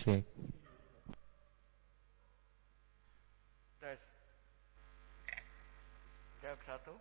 Cek. Tes. Cek satu.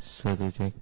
Satu cek.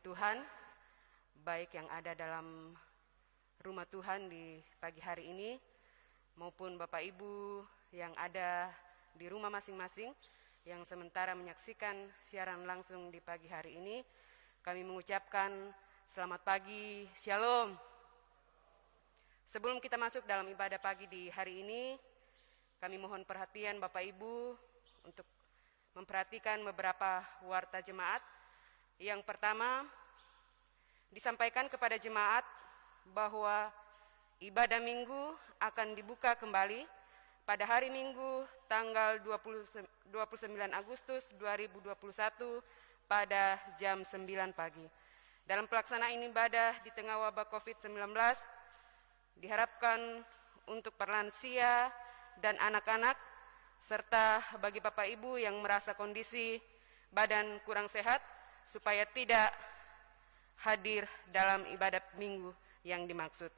Tuhan, baik yang ada dalam rumah Tuhan di pagi hari ini, maupun Bapak Ibu yang ada di rumah masing-masing, yang sementara menyaksikan siaran langsung di pagi hari ini. Kami mengucapkan selamat pagi, Shalom. Sebelum kita masuk dalam ibadah pagi di hari ini, kami mohon perhatian Bapak Ibu untuk memperhatikan beberapa warta jemaat. Yang pertama, disampaikan kepada jemaat bahwa ibadah minggu akan dibuka kembali pada hari Minggu tanggal 29 Agustus 2021 pada jam 9 pagi. Dalam pelaksanaan ibadah di tengah wabah COVID-19, diharapkan untuk perlansia dan anak-anak, serta bagi Bapak Ibu yang merasa kondisi badan kurang sehat, supaya tidak hadir dalam ibadah minggu yang dimaksud.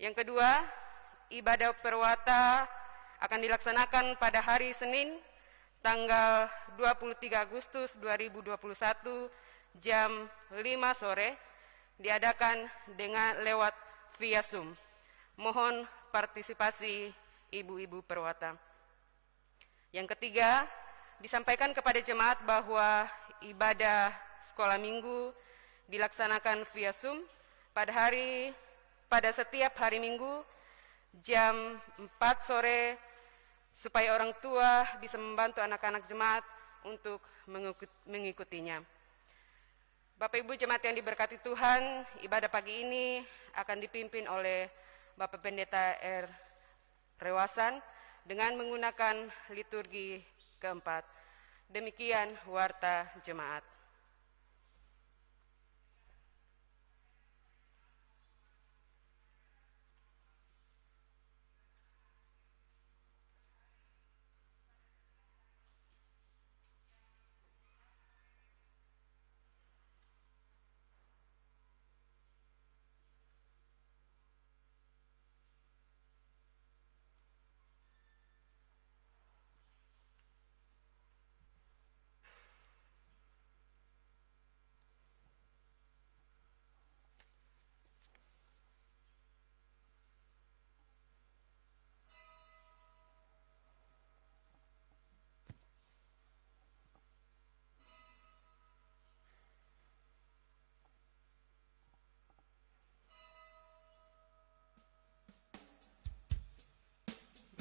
Yang kedua, ibadah perwata akan dilaksanakan pada hari Senin, tanggal 23 Agustus 2021, jam 5 sore, diadakan dengan lewat via Zoom. Mohon partisipasi ibu-ibu perwata. Yang ketiga, disampaikan kepada jemaat bahwa ibadah sekolah minggu dilaksanakan via Zoom pada setiap hari Minggu jam 4 sore, supaya orang tua bisa membantu anak-anak jemaat untuk mengikutinya. Bapak Ibu jemaat yang diberkati Tuhan, ibadah pagi ini akan dipimpin oleh Bapak Pendeta R. Rewasan dengan menggunakan liturgi keempat. Demikian warta jemaat.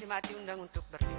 Jemaat diundang untuk berdiri.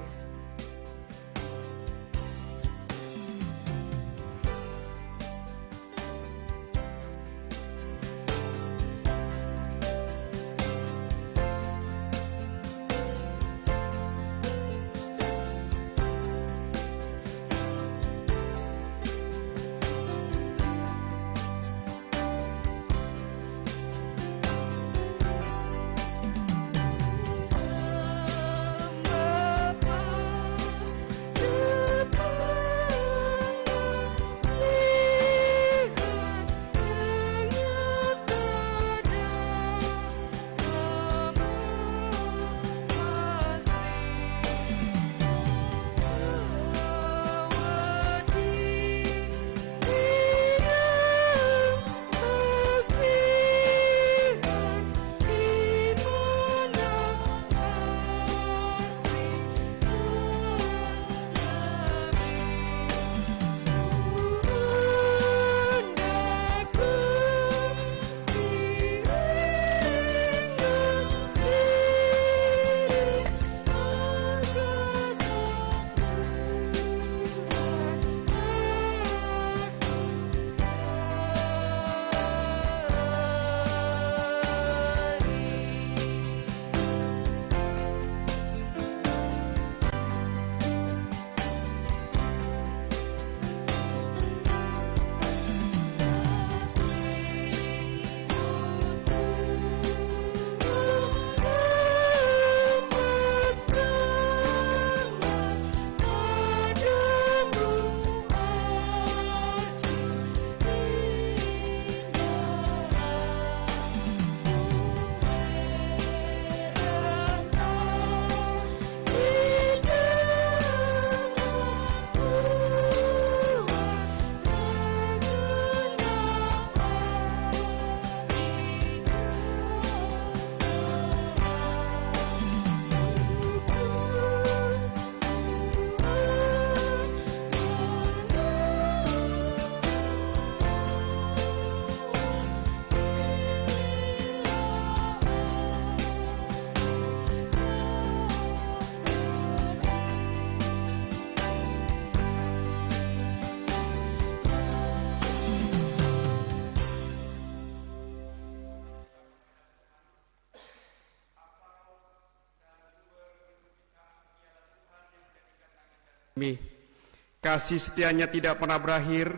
Kasih setianya tidak pernah berakhir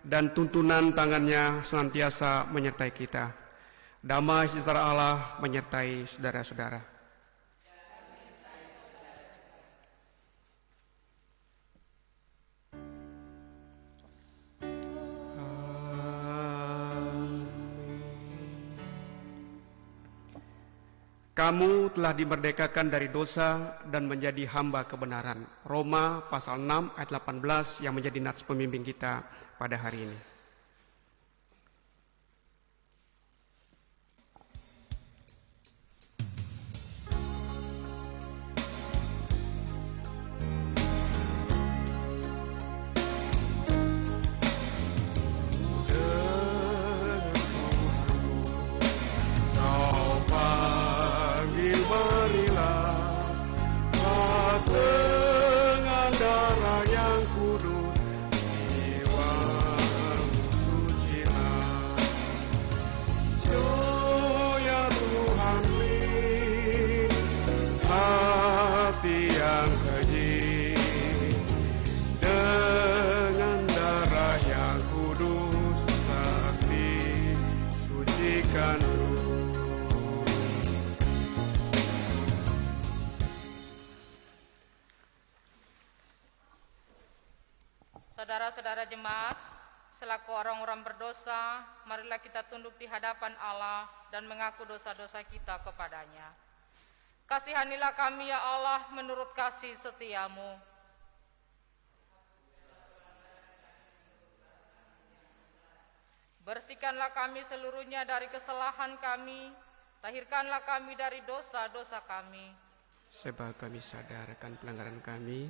dan tuntunan tangannya senantiasa menyertai kita. Damai sejahtera Allah menyertai saudara-saudara. Kamu telah dimerdekakan dari dosa dan menjadi hamba kebenaran. Roma pasal 6 ayat 18 yang menjadi nats pembimbing kita pada hari ini. Saudara-saudara jemaat, selaku orang-orang berdosa, marilah kita tunduk di hadapan Allah dan mengaku dosa-dosa kita kepadanya. Kasihanilah kami ya Allah menurut kasih setiamu. Bersihkanlah kami seluruhnya dari kesalahan kami, tahirkanlah kami dari dosa-dosa kami. Sebab kami sadarkan pelanggaran kami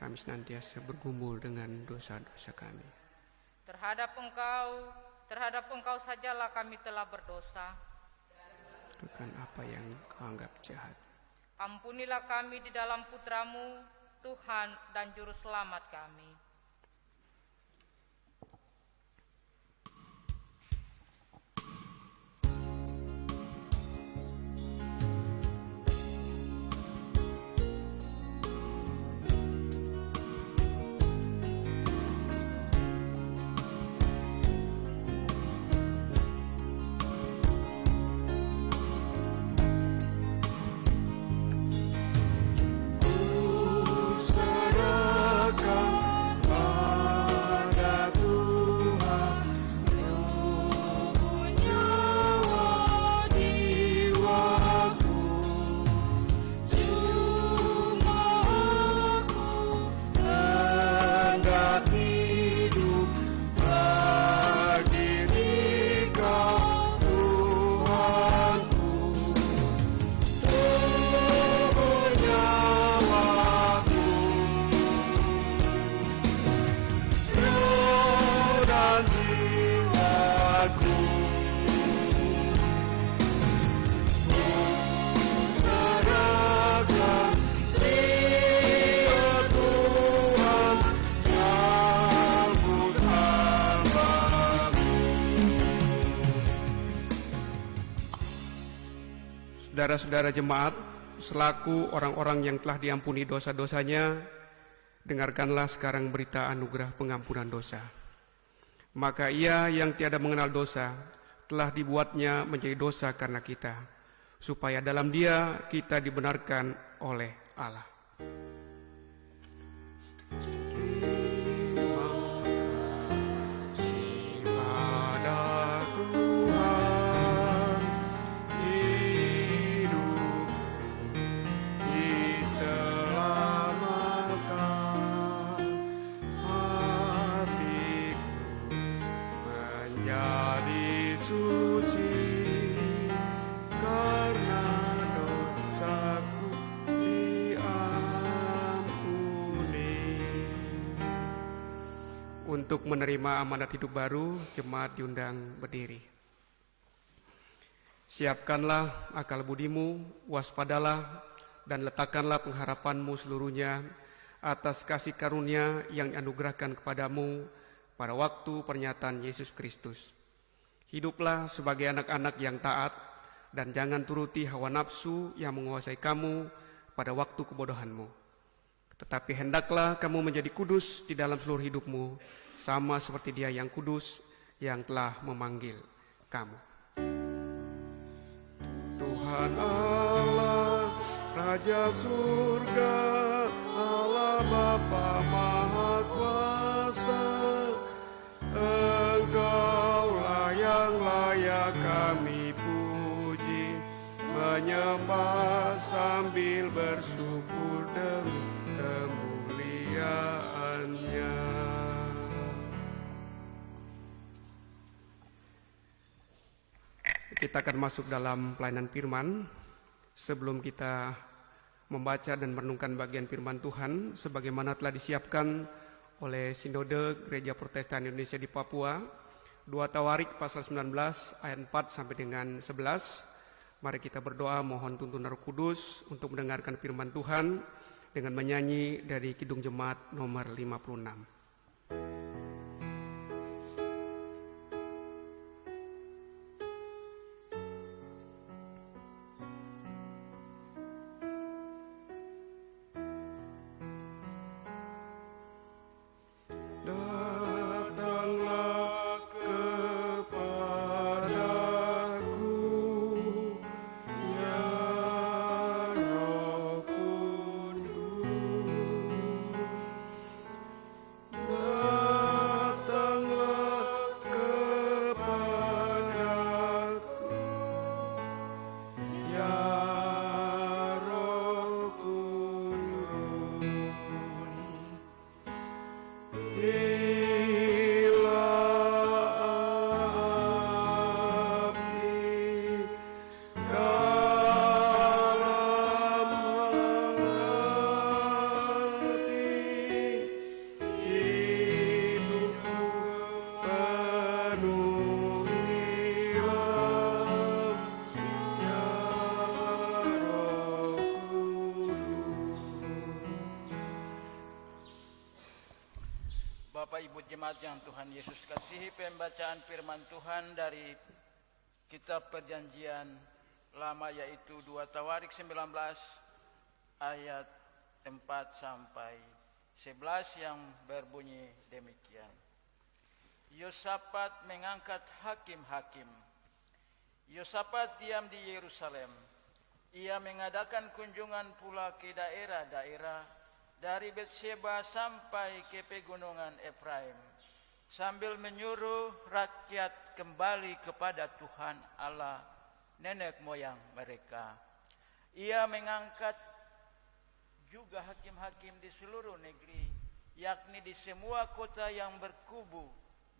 senantiasa bergumul dengan dosa-dosa kami. Terhadap engkau sajalah kami telah berdosa. Bukan apa yang kau anggap jahat. Ampunilah kami di dalam Putramu, Tuhan dan Juru Selamat kami. Saudara-saudara jemaat, selaku orang-orang yang telah diampuni dosa-dosanya, dengarkanlah sekarang berita anugerah pengampunan dosa. Maka ia yang tiada mengenal dosa, telah dibuatnya menjadi dosa karena kita, supaya dalam dia kita dibenarkan oleh Allah. Untuk menerima amanat hidup baru, jemaat diundang berdiri. Siapkanlah akal budimu, waspadalah, dan letakkanlah pengharapanmu seluruhnya atas kasih karunia yang dianugerahkan kepadamu pada waktu pernyataan Yesus Kristus. Hiduplah sebagai anak-anak yang taat, dan jangan turuti hawa nafsu yang menguasai kamu pada waktu kebodohanmu. Tetapi hendaklah kamu menjadi kudus di dalam seluruh hidupmu, sama seperti Dia yang kudus yang telah memanggil kamu. Tuhan Allah, Raja surga, Allah Bapa Maha Kuasa, Engkaulah yang layak kami puji, menyembah sambil bersyukur demi kemuliaan-Nya. Kita akan masuk dalam pelayanan firman. Sebelum kita membaca dan merenungkan bagian firman Tuhan sebagaimana telah disiapkan oleh Sinode Gereja Protestan Indonesia di Papua, 2 Tawarik pasal 19 ayat 4 sampai dengan 11. Mari kita berdoa mohon tuntunan Roh Kudus untuk mendengarkan firman Tuhan dengan menyanyi dari Kidung Jemaat nomor 56. Bapak Ibu Jemaat yang Tuhan Yesus kasihi, pembacaan firman Tuhan dari Kitab Perjanjian Lama yaitu 2 Tawarik 19 ayat 4 sampai 11 yang berbunyi demikian. Yosafat mengangkat hakim-hakim. Yosafat diam di Yerusalem. Ia mengadakan kunjungan pula ke daerah-daerah dari Betsheba sampai ke pegunungan Efraim, sambil menyuruh rakyat kembali kepada Tuhan Allah nenek moyang mereka. Ia mengangkat juga hakim-hakim di seluruh negeri, yakni di semua kota yang berkubu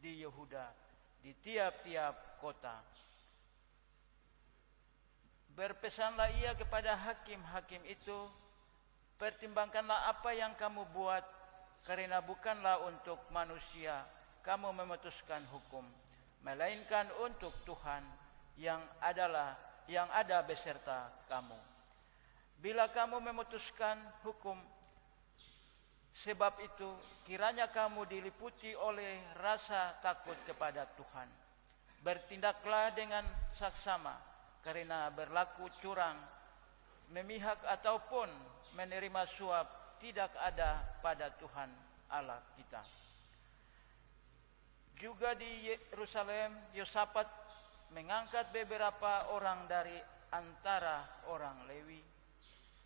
di Yehuda, di tiap-tiap kota. Berpesanlah ia kepada hakim-hakim itu, pertimbangkanlah apa yang kamu buat, karena bukanlah untuk manusia kamu memutuskan hukum, melainkan untuk Tuhan yang ada beserta kamu. Bila kamu memutuskan hukum, sebab itu kiranya kamu diliputi oleh rasa takut kepada Tuhan. Bertindaklah dengan saksama, karena berlaku curang, memihak ataupun menerima suap tidak ada pada Tuhan Allah kita. Juga di Yerusalem, Yosafat mengangkat beberapa orang dari antara orang Lewi,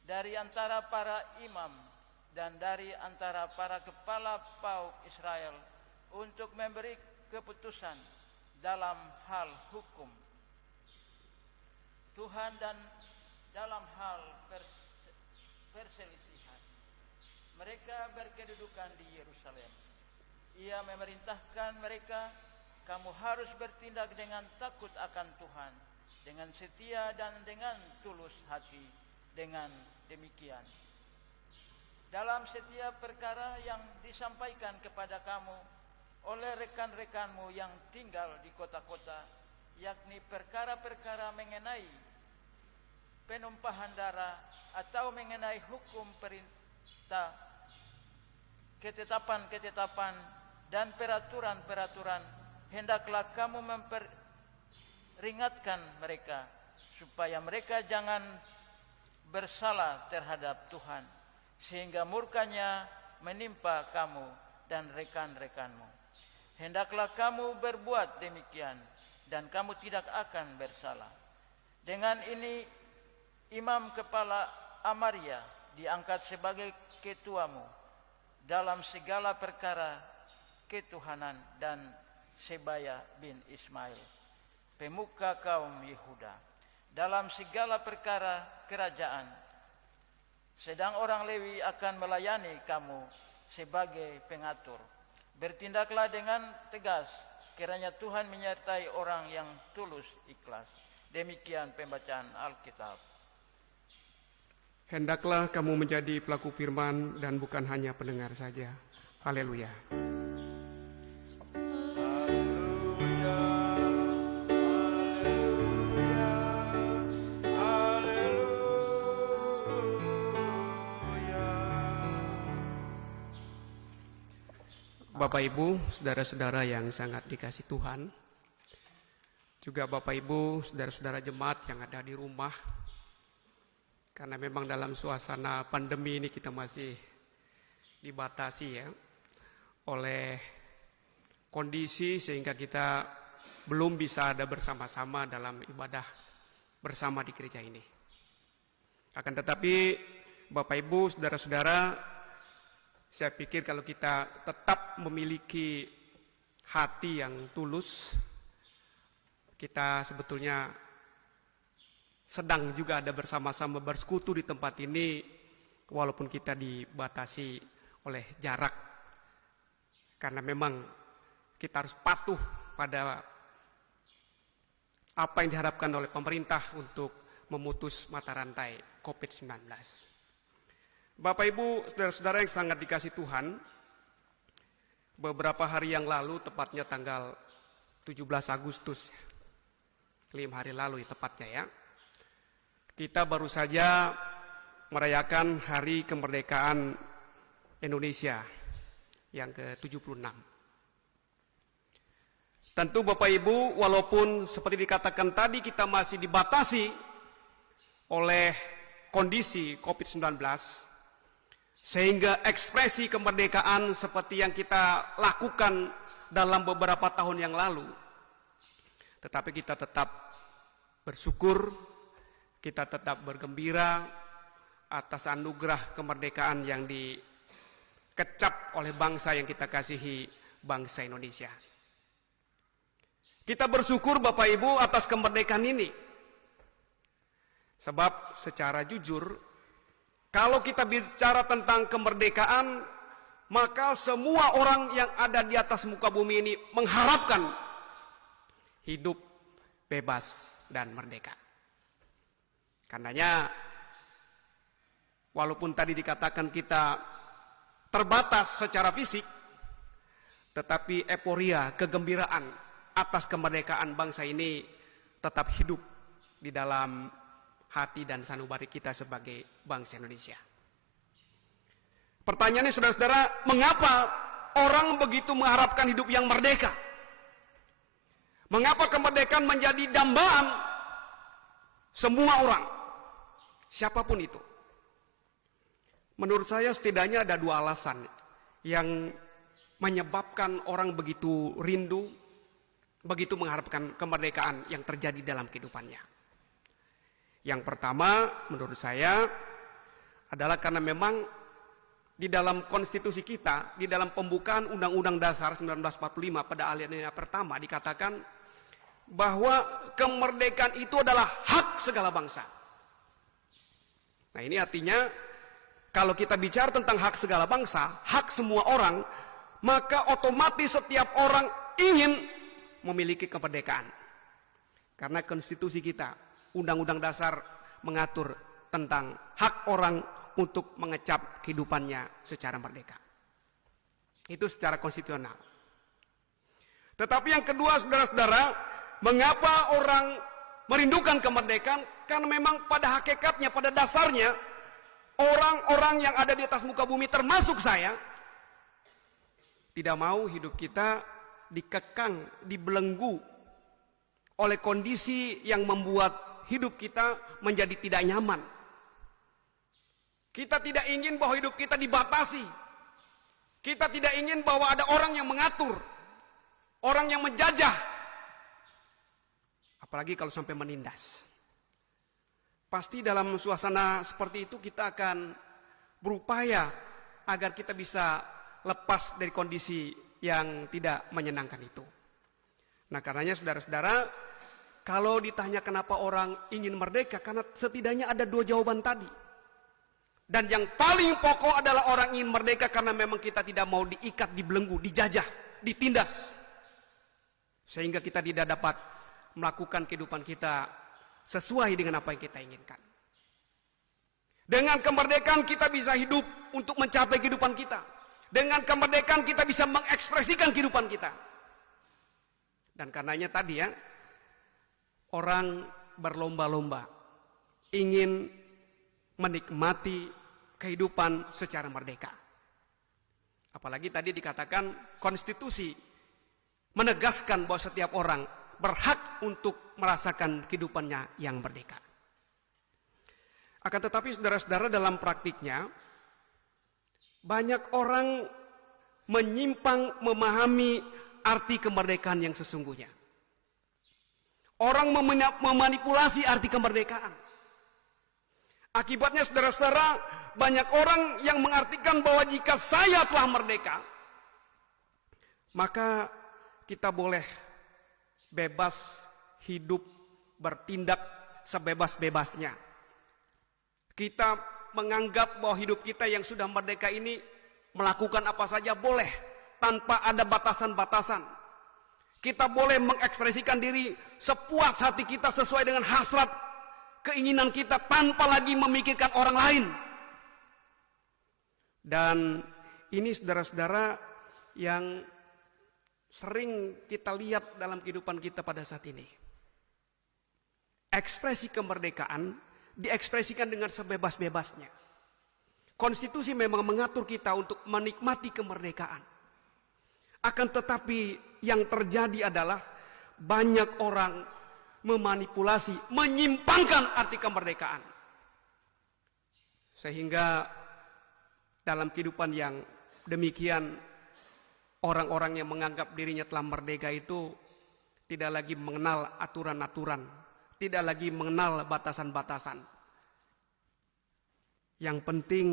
dari antara para imam dan dari antara para kepala pauk Israel untuk memberi keputusan dalam hal hukum Tuhan dan dalam hal perselisihan. Mereka berkedudukan di Yerusalem. Ia memerintahkan mereka, kamu harus bertindak dengan takut akan Tuhan, dengan setia dan dengan tulus hati. Dengan demikian, dalam setiap perkara yang disampaikan kepada kamu oleh rekan-rekanmu yang tinggal di kota-kota, yakni perkara-perkara mengenai penumpahan darah atau mengenai hukum perintah, ketetapan-ketetapan dan peraturan-peraturan, hendaklah kamu memperingatkan mereka supaya mereka jangan bersalah terhadap Tuhan, sehingga murkanya menimpa kamu dan rekan-rekanmu. Hendaklah kamu berbuat demikian, dan kamu tidak akan bersalah. Dengan ini, imam kepala Amaria diangkat sebagai ketuamu dalam segala perkara ketuhanan, dan Sebaya bin Ismail, pemuka kaum Yehuda, dalam segala perkara kerajaan. Sedang orang Lewi akan melayani kamu sebagai pengatur. Bertindaklah dengan tegas, kiranya Tuhan menyertai orang yang tulus ikhlas. Demikian pembacaan Alkitab. Hendaklah kamu menjadi pelaku firman dan bukan hanya pendengar saja. Haleluya. Bapak Ibu, saudara-saudara yang sangat dikasihi Tuhan, juga Bapak Ibu, saudara-saudara jemaat yang ada di rumah, karena memang dalam suasana pandemi ini kita masih dibatasi ya oleh kondisi sehingga kita belum bisa ada bersama-sama dalam ibadah bersama di gereja ini. Akan tetapi Bapak Ibu, saudara-saudara, saya pikir kalau kita tetap memiliki hati yang tulus, kita sebetulnya sedang juga ada bersama-sama bersekutu di tempat ini, walaupun kita dibatasi oleh jarak. Karena memang kita harus patuh pada apa yang diharapkan oleh pemerintah untuk memutus mata rantai COVID-19. Bapak Ibu, saudara-saudara yang sangat dikasihi Tuhan, beberapa hari yang lalu, tepatnya tanggal 17 Agustus, 5 hari lalu tepatnya ya, kita baru saja merayakan Hari Kemerdekaan Indonesia yang ke-76. Tentu Bapak Ibu, walaupun seperti dikatakan tadi kita masih dibatasi oleh kondisi COVID-19, sehingga ekspresi kemerdekaan seperti yang kita lakukan dalam beberapa tahun yang lalu, tetapi kita tetap bersyukur, kita tetap bergembira atas anugerah kemerdekaan yang dikecap oleh bangsa yang kita kasihi, bangsa Indonesia. Kita bersyukur Bapak Ibu atas kemerdekaan ini, sebab secara jujur, kalau kita bicara tentang kemerdekaan, maka semua orang yang ada di atas muka bumi ini mengharapkan hidup bebas dan merdeka. Karenanya, walaupun tadi dikatakan kita terbatas secara fisik, tetapi euforia, kegembiraan atas kemerdekaan bangsa ini tetap hidup di dalam hati dan sanubari kita sebagai bangsa Indonesia. Pertanyaannya saudara-saudara, mengapa orang begitu mengharapkan hidup yang merdeka? Mengapa kemerdekaan menjadi dambaan semua orang? Siapapun itu. Menurut saya setidaknya ada dua alasan yang menyebabkan orang begitu rindu, begitu mengharapkan kemerdekaan yang terjadi dalam kehidupannya. Yang pertama menurut saya adalah karena memang di dalam konstitusi kita, di dalam pembukaan Undang-Undang Dasar 1945 pada alinea pertama dikatakan bahwa kemerdekaan itu adalah hak segala bangsa. Nah ini artinya kalau kita bicara tentang hak segala bangsa, hak semua orang, maka otomatis setiap orang ingin memiliki kemerdekaan. Karena konstitusi kita, Undang-Undang Dasar mengatur tentang hak orang untuk mengecap kehidupannya secara merdeka. Itu secara konstitusional. Tetapi yang kedua, saudara-saudara, mengapa orang merindukan kemerdekaan? Karena memang pada hakikatnya, pada dasarnya, orang-orang yang ada di atas muka bumi termasuk saya, tidak mau hidup kita dikekang, dibelenggu oleh kondisi yang membuat hidup kita menjadi tidak nyaman. Kita tidak ingin bahwa hidup kita dibatasi. Kita tidak ingin bahwa ada orang yang mengatur, orang yang menjajah. Apalagi kalau sampai menindas. Pasti dalam suasana seperti itu kita akan berupaya agar kita bisa lepas dari kondisi yang tidak menyenangkan itu. Nah, karenanya saudara-saudara, kalau ditanya kenapa orang ingin merdeka, karena setidaknya ada dua jawaban tadi. Dan yang paling pokok adalah orang ingin merdeka karena memang kita tidak mau diikat, dibelenggu, dijajah, ditindas. Sehingga kita tidak dapat melakukan kehidupan kita sesuai dengan apa yang kita inginkan. Dengan kemerdekaan kita bisa hidup untuk mencapai kehidupan kita. Dengan kemerdekaan kita bisa mengekspresikan kehidupan kita. Dan karenanya tadi ya, orang berlomba-lomba ingin menikmati kehidupan secara merdeka. Apalagi tadi dikatakan konstitusi menegaskan bahwa setiap orang berhak untuk merasakan kehidupannya yang merdeka. Akan tetapi saudara-saudara, dalam praktiknya banyak orang menyimpang memahami arti kemerdekaan yang sesungguhnya. Orang memanipulasi arti kemerdekaan. Akibatnya saudara-saudara, banyak orang yang mengartikan bahwa jika saya telah merdeka, maka kita boleh bebas hidup, bertindak sebebas-bebasnya. Kita menganggap bahwa hidup kita yang sudah merdeka ini melakukan apa saja boleh, tanpa ada batasan-batasan. Kita boleh mengekspresikan diri sepuas hati kita sesuai dengan hasrat keinginan kita tanpa lagi memikirkan orang lain. Dan ini saudara-saudara yang sering kita lihat dalam kehidupan kita pada saat ini. Ekspresi kemerdekaan diekspresikan dengan sebebas-bebasnya. Konstitusi memang mengatur kita untuk menikmati kemerdekaan. Akan tetapi yang terjadi adalah banyak orang memanipulasi, menyimpangkan arti kemerdekaan. Sehingga dalam kehidupan yang demikian, orang-orang yang menganggap dirinya telah merdeka itu tidak lagi mengenal aturan-aturan, tidak lagi mengenal batasan-batasan. Yang penting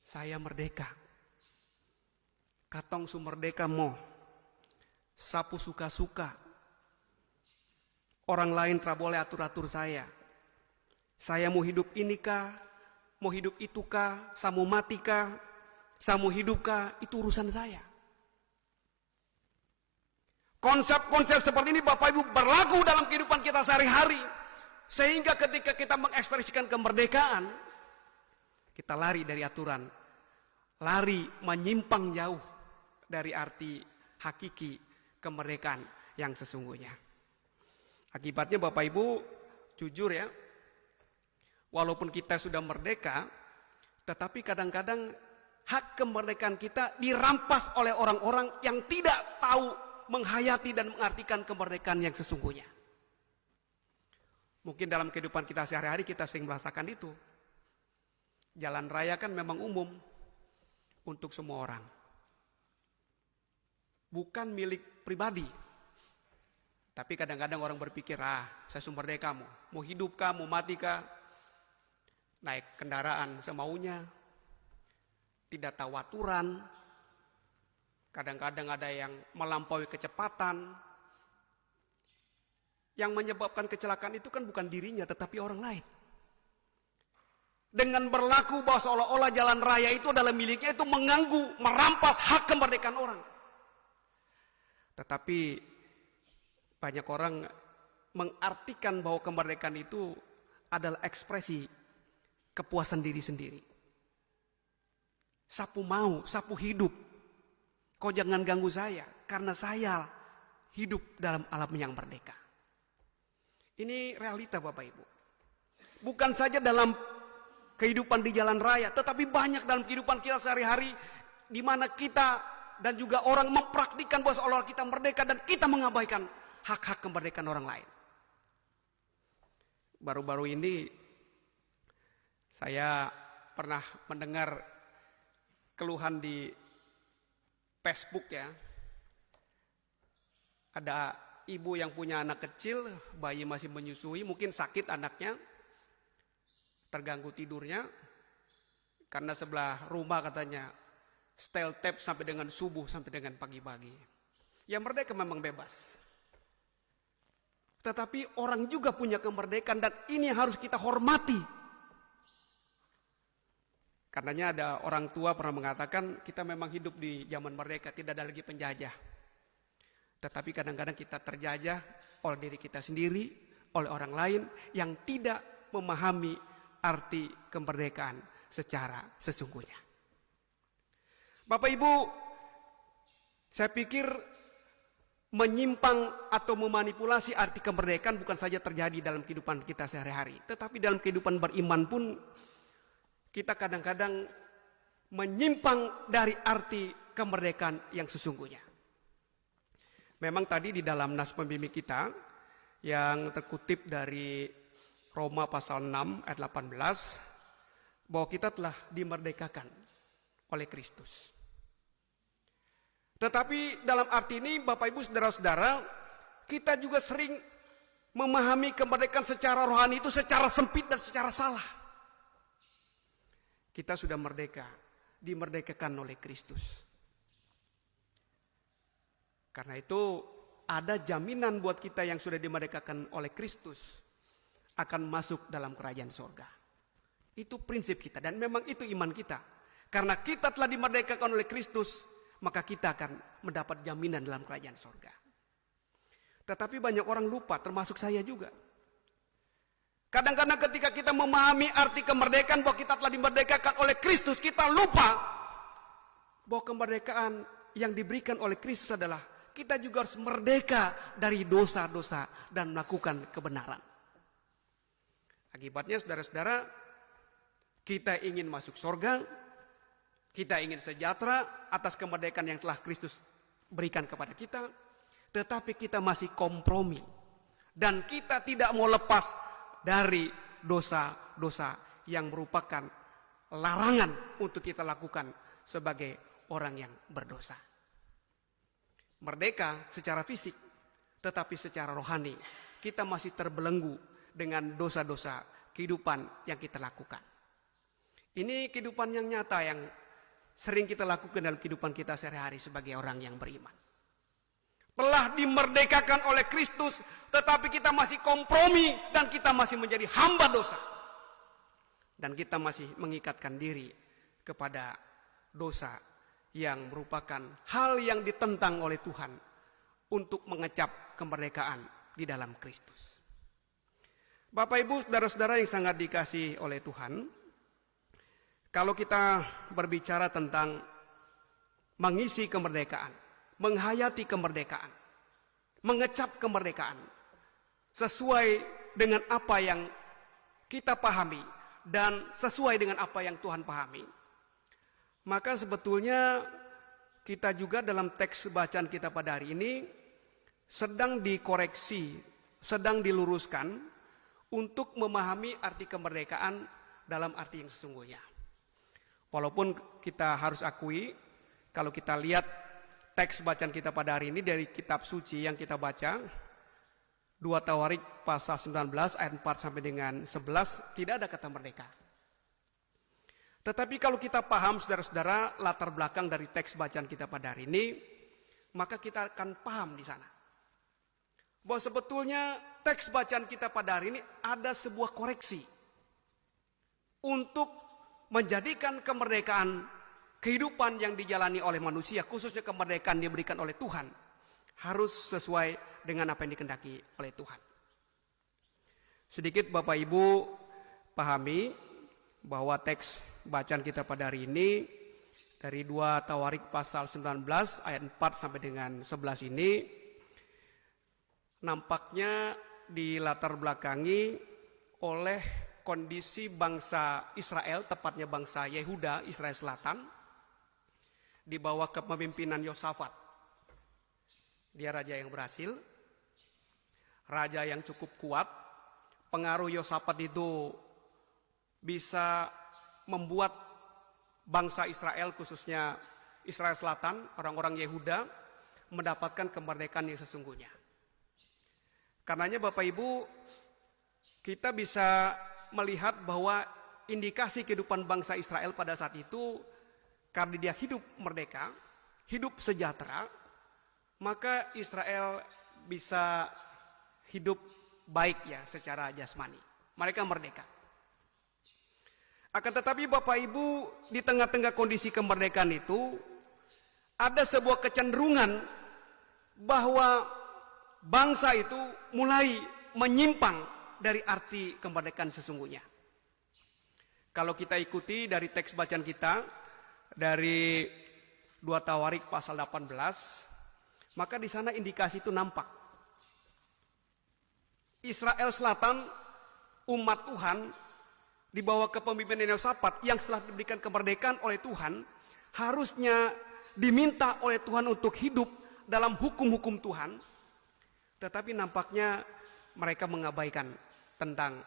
saya merdeka. Katong su merdeka mo, sapu suka-suka. Orang lain tidak boleh atur-atur saya. Saya mau hidup ini kah? Mau hidup itu kah? Saya mau mati kah? Saya mau hidup kah? Itu urusan saya. Konsep-konsep seperti ini Bapak Ibu berlaku dalam kehidupan kita sehari-hari. Sehingga ketika kita mengekspresikan kemerdekaan, kita lari dari aturan. Lari menyimpang jauh dari arti hakiki kemerdekaan yang sesungguhnya. Akibatnya Bapak Ibu, jujur ya, walaupun kita sudah merdeka, tetapi kadang-kadang hak kemerdekaan kita dirampas oleh orang-orang yang tidak tahu menghayati dan mengartikan kemerdekaan yang sesungguhnya. Mungkin dalam kehidupan kita sehari-hari kita sering merasakan itu. Jalan raya kan memang umum untuk semua orang. Bukan milik pribadi. Tapi kadang-kadang orang berpikir, saya sumber merdeka mau hidup kah, mau mati kah, naik kendaraan semaunya, tidak tahu aturan, kadang-kadang ada yang melampaui kecepatan. Yang menyebabkan kecelakaan itu kan bukan dirinya, tetapi orang lain. Dengan berlaku bahwa seolah-olah jalan raya itu adalah miliknya, itu mengganggu, merampas hak kemerdekaan orang. Tetapi banyak orang mengartikan bahwa kemerdekaan itu adalah ekspresi kepuasan diri sendiri. Sapu mau, sapu hidup. Kau jangan ganggu saya, karena saya hidup dalam alam yang merdeka. Ini realita Bapak Ibu. Bukan saja dalam kehidupan di jalan raya, tetapi banyak dalam kehidupan kita sehari-hari, di mana kita dan juga orang mempraktikkan bahwa seolah-olah kita merdeka dan kita mengabaikan hak-hak kemerdekaan orang lain. Baru-baru ini saya pernah mendengar keluhan di Facebook ya. Ada ibu yang punya anak kecil, bayi masih menyusui, mungkin sakit anaknya, terganggu tidurnya, karena sebelah rumah katanya style tap sampai dengan subuh, sampai dengan pagi-pagi. Ya merdeka memang bebas. Tetapi orang juga punya kemerdekaan dan ini harus kita hormati. Karenanya ada orang tua pernah mengatakan kita memang hidup di zaman merdeka, tidak ada lagi penjajah. Tetapi kadang-kadang kita terjajah oleh diri kita sendiri, oleh orang lain yang tidak memahami arti kemerdekaan secara sesungguhnya. Bapak Ibu, saya pikir menyimpang atau memanipulasi arti kemerdekaan bukan saja terjadi dalam kehidupan kita sehari-hari, tetapi dalam kehidupan beriman pun kita kadang-kadang menyimpang dari arti kemerdekaan yang sesungguhnya. Memang tadi di dalam nas pembimbing kita yang terkutip dari Roma pasal 6 ayat 18 bahwa kita telah dimerdekakan oleh Kristus. Tetapi dalam arti ini Bapak Ibu saudara-saudara, kita juga sering memahami kemerdekaan secara rohani itu secara sempit dan secara salah. Kita sudah merdeka, dimerdekakan oleh Kristus. Karena itu ada jaminan buat kita yang sudah dimerdekakan oleh Kristus akan masuk dalam kerajaan sorga. Itu prinsip kita dan memang itu iman kita. Karena kita telah dimerdekakan oleh Kristus, maka kita akan mendapat jaminan dalam kerajaan sorga. Tetapi banyak orang lupa, termasuk saya juga. Kadang-kadang ketika kita memahami arti kemerdekaan bahwa kita telah dimerdekakan oleh Kristus, kita lupa bahwa kemerdekaan yang diberikan oleh Kristus adalah kita juga harus merdeka dari dosa-dosa dan melakukan kebenaran. Akibatnya saudara-saudara, kita ingin masuk sorga, kita ingin sejahtera atas kemerdekaan yang telah Kristus berikan kepada kita, tetapi kita masih kompromi. Dan kita tidak mau lepas dari dosa-dosa yang merupakan larangan untuk kita lakukan sebagai orang yang berdosa. Merdeka secara fisik, tetapi secara rohani kita masih terbelenggu dengan dosa-dosa kehidupan yang kita lakukan. Ini kehidupan yang nyata yang sering kita lakukan dalam kehidupan kita sehari-hari sebagai orang yang beriman. Telah dimerdekakan oleh Kristus, tetapi kita masih kompromi dan kita masih menjadi hamba dosa. Dan kita masih mengikatkan diri kepada dosa yang merupakan hal yang ditentang oleh Tuhan untuk mengecap kemerdekaan di dalam Kristus. Bapak Ibu saudara-saudara yang sangat dikasihi oleh Tuhan, kalau kita berbicara tentang mengisi kemerdekaan, menghayati kemerdekaan, mengecap kemerdekaan sesuai dengan apa yang kita pahami dan sesuai dengan apa yang Tuhan pahami, maka sebetulnya kita juga dalam teks bacaan kita pada hari ini sedang dikoreksi, sedang diluruskan untuk memahami arti kemerdekaan dalam arti yang sesungguhnya. Walaupun kita harus akui, kalau kita lihat teks bacaan kita pada hari ini dari kitab suci yang kita baca, 2 Tawarik pasal 19 ayat 4 sampai dengan 11, tidak ada kata merdeka. Tetapi kalau kita paham saudara-saudara latar belakang dari teks bacaan kita pada hari ini, maka kita akan paham di sana bahwa sebetulnya teks bacaan kita pada hari ini ada sebuah koreksi untuk menjadikan kemerdekaan kehidupan yang dijalani oleh manusia, khususnya kemerdekaan diberikan oleh Tuhan, harus sesuai dengan apa yang dikehendaki oleh Tuhan. Sedikit Bapak Ibu pahami bahwa teks bacaan kita pada hari ini dari 2 Tawarik pasal 19 ayat 4 sampai dengan 11 ini nampaknya dilatar belakangi oleh kondisi bangsa Israel, tepatnya bangsa Yehuda, Israel Selatan, di bawah kepemimpinan Yosafat. Dia raja yang berhasil, raja yang cukup kuat. Pengaruh Yosafat itu bisa membuat bangsa Israel, khususnya Israel Selatan, orang-orang Yehuda, mendapatkan kemerdekaan yang sesungguhnya. Karenanya Bapak Ibu, kita bisa melihat bahwa indikasi kehidupan bangsa Israel pada saat itu, karena dia hidup merdeka, hidup sejahtera, maka Israel bisa hidup baik ya secara jasmani. Mereka merdeka. Akan tetapi Bapak Ibu, di tengah-tengah kondisi kemerdekaan itu, ada sebuah kecenderungan bahwa bangsa itu mulai menyimpang dari arti kemerdekaan sesungguhnya. Kalau kita ikuti dari teks bacaan kita, dari 2 Tawarik pasal 18, maka di sana indikasi itu nampak. Israel Selatan, umat Tuhan, di bawah kepemimpinan Yehosafat yang setelah diberikan kemerdekaan oleh Tuhan, harusnya diminta oleh Tuhan untuk hidup dalam hukum-hukum Tuhan, tetapi nampaknya mereka mengabaikan tentang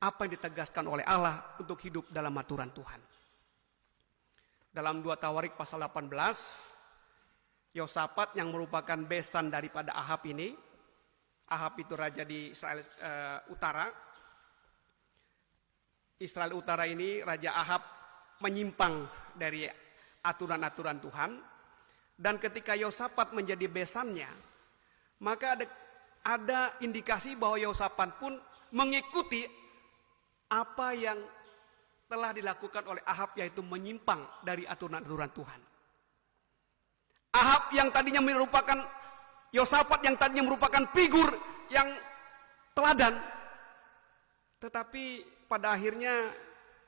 apa yang ditegaskan oleh Allah untuk hidup dalam aturan Tuhan. Dalam 2 Tawarik pasal 18, Yehosafat yang merupakan besan daripada Ahab ini, Ahab itu raja di Israel Utara. Israel Utara ini, Raja Ahab menyimpang dari aturan-aturan Tuhan. Dan ketika Yehosafat menjadi besannya, maka ada indikasi bahwa Yehosafat pun mengikuti apa yang telah dilakukan oleh Ahab, yaitu menyimpang dari aturan-aturan Tuhan. Ahab yang tadinya merupakan, Yehosafat yang tadinya merupakan figur yang teladan, tetapi pada akhirnya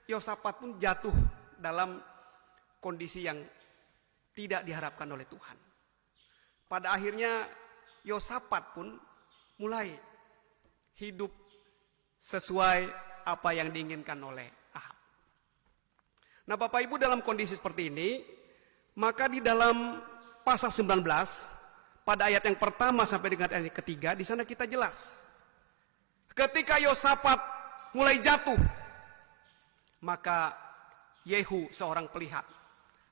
Yehosafat pun jatuh dalam kondisi yang tidak diharapkan oleh Tuhan. Pada akhirnya Yehosafat pun mulai hidup sesuai apa yang diinginkan oleh Ahab. Nah Bapak Ibu, dalam kondisi seperti ini, maka di dalam pasal 19, pada ayat yang pertama sampai dengan ayat yang ketiga, di sana kita jelas. Ketika Yehosafat mulai jatuh, maka Yehu, seorang pelihat,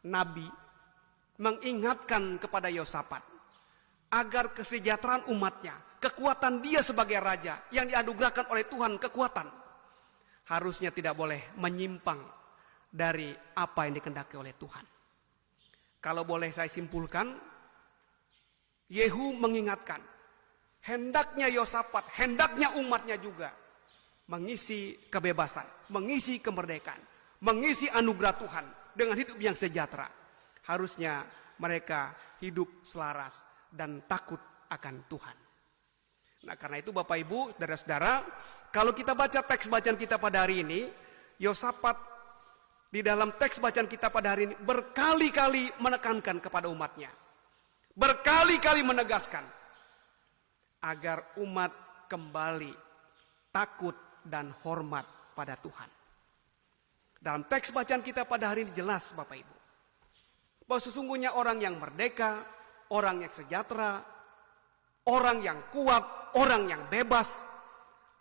nabi, mengingatkan kepada Yehosafat agar kesejahteraan umatnya, kekuatan dia sebagai raja yang dianugerahkan oleh Tuhan, kekuatan, harusnya tidak boleh menyimpang dari apa yang dikehendaki oleh Tuhan. Kalau boleh saya simpulkan, Yehu mengingatkan, hendaknya Yehosafat, hendaknya umatnya juga mengisi kebebasan, mengisi kemerdekaan, mengisi anugerah Tuhan dengan hidup yang sejahtera. Harusnya mereka hidup selaras dan takut akan Tuhan. Nah karena itu Bapak Ibu, saudara-saudara, kalau kita baca teks bacaan kita pada hari ini, Yehosafat di dalam teks bacaan kita pada hari ini berkali-kali menekankan kepada umatnya, berkali-kali menegaskan agar umat kembali takut dan hormat pada Tuhan. Dalam teks bacaan kita pada hari ini jelas Bapak Ibu, bahwa sesungguhnya orang yang merdeka, orang yang sejahtera, orang yang kuat, orang yang bebas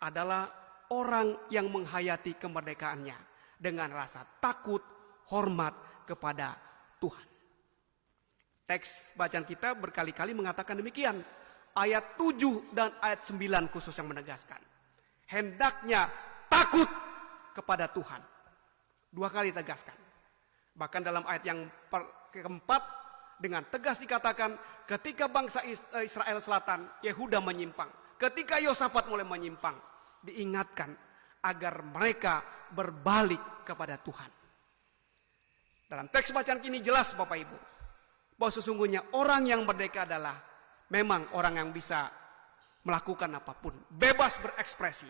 adalah orang yang menghayati kemerdekaannya dengan rasa takut, hormat kepada Tuhan. Teks bacaan kita berkali-kali mengatakan demikian. Ayat 7 dan ayat 9 khusus yang menegaskan, hendaknya takut kepada Tuhan. 2 kali tegaskan. Bahkan dalam ayat yang keempat dengan tegas dikatakan, ketika bangsa Israel Selatan, Yehuda menyimpang, ketika Yehosafat mulai menyimpang, diingatkan agar mereka berbalik kepada Tuhan. Dalam teks bacaan kini jelas Bapak Ibu, bahwa sesungguhnya orang yang merdeka adalah memang orang yang bisa melakukan apapun, bebas berekspresi.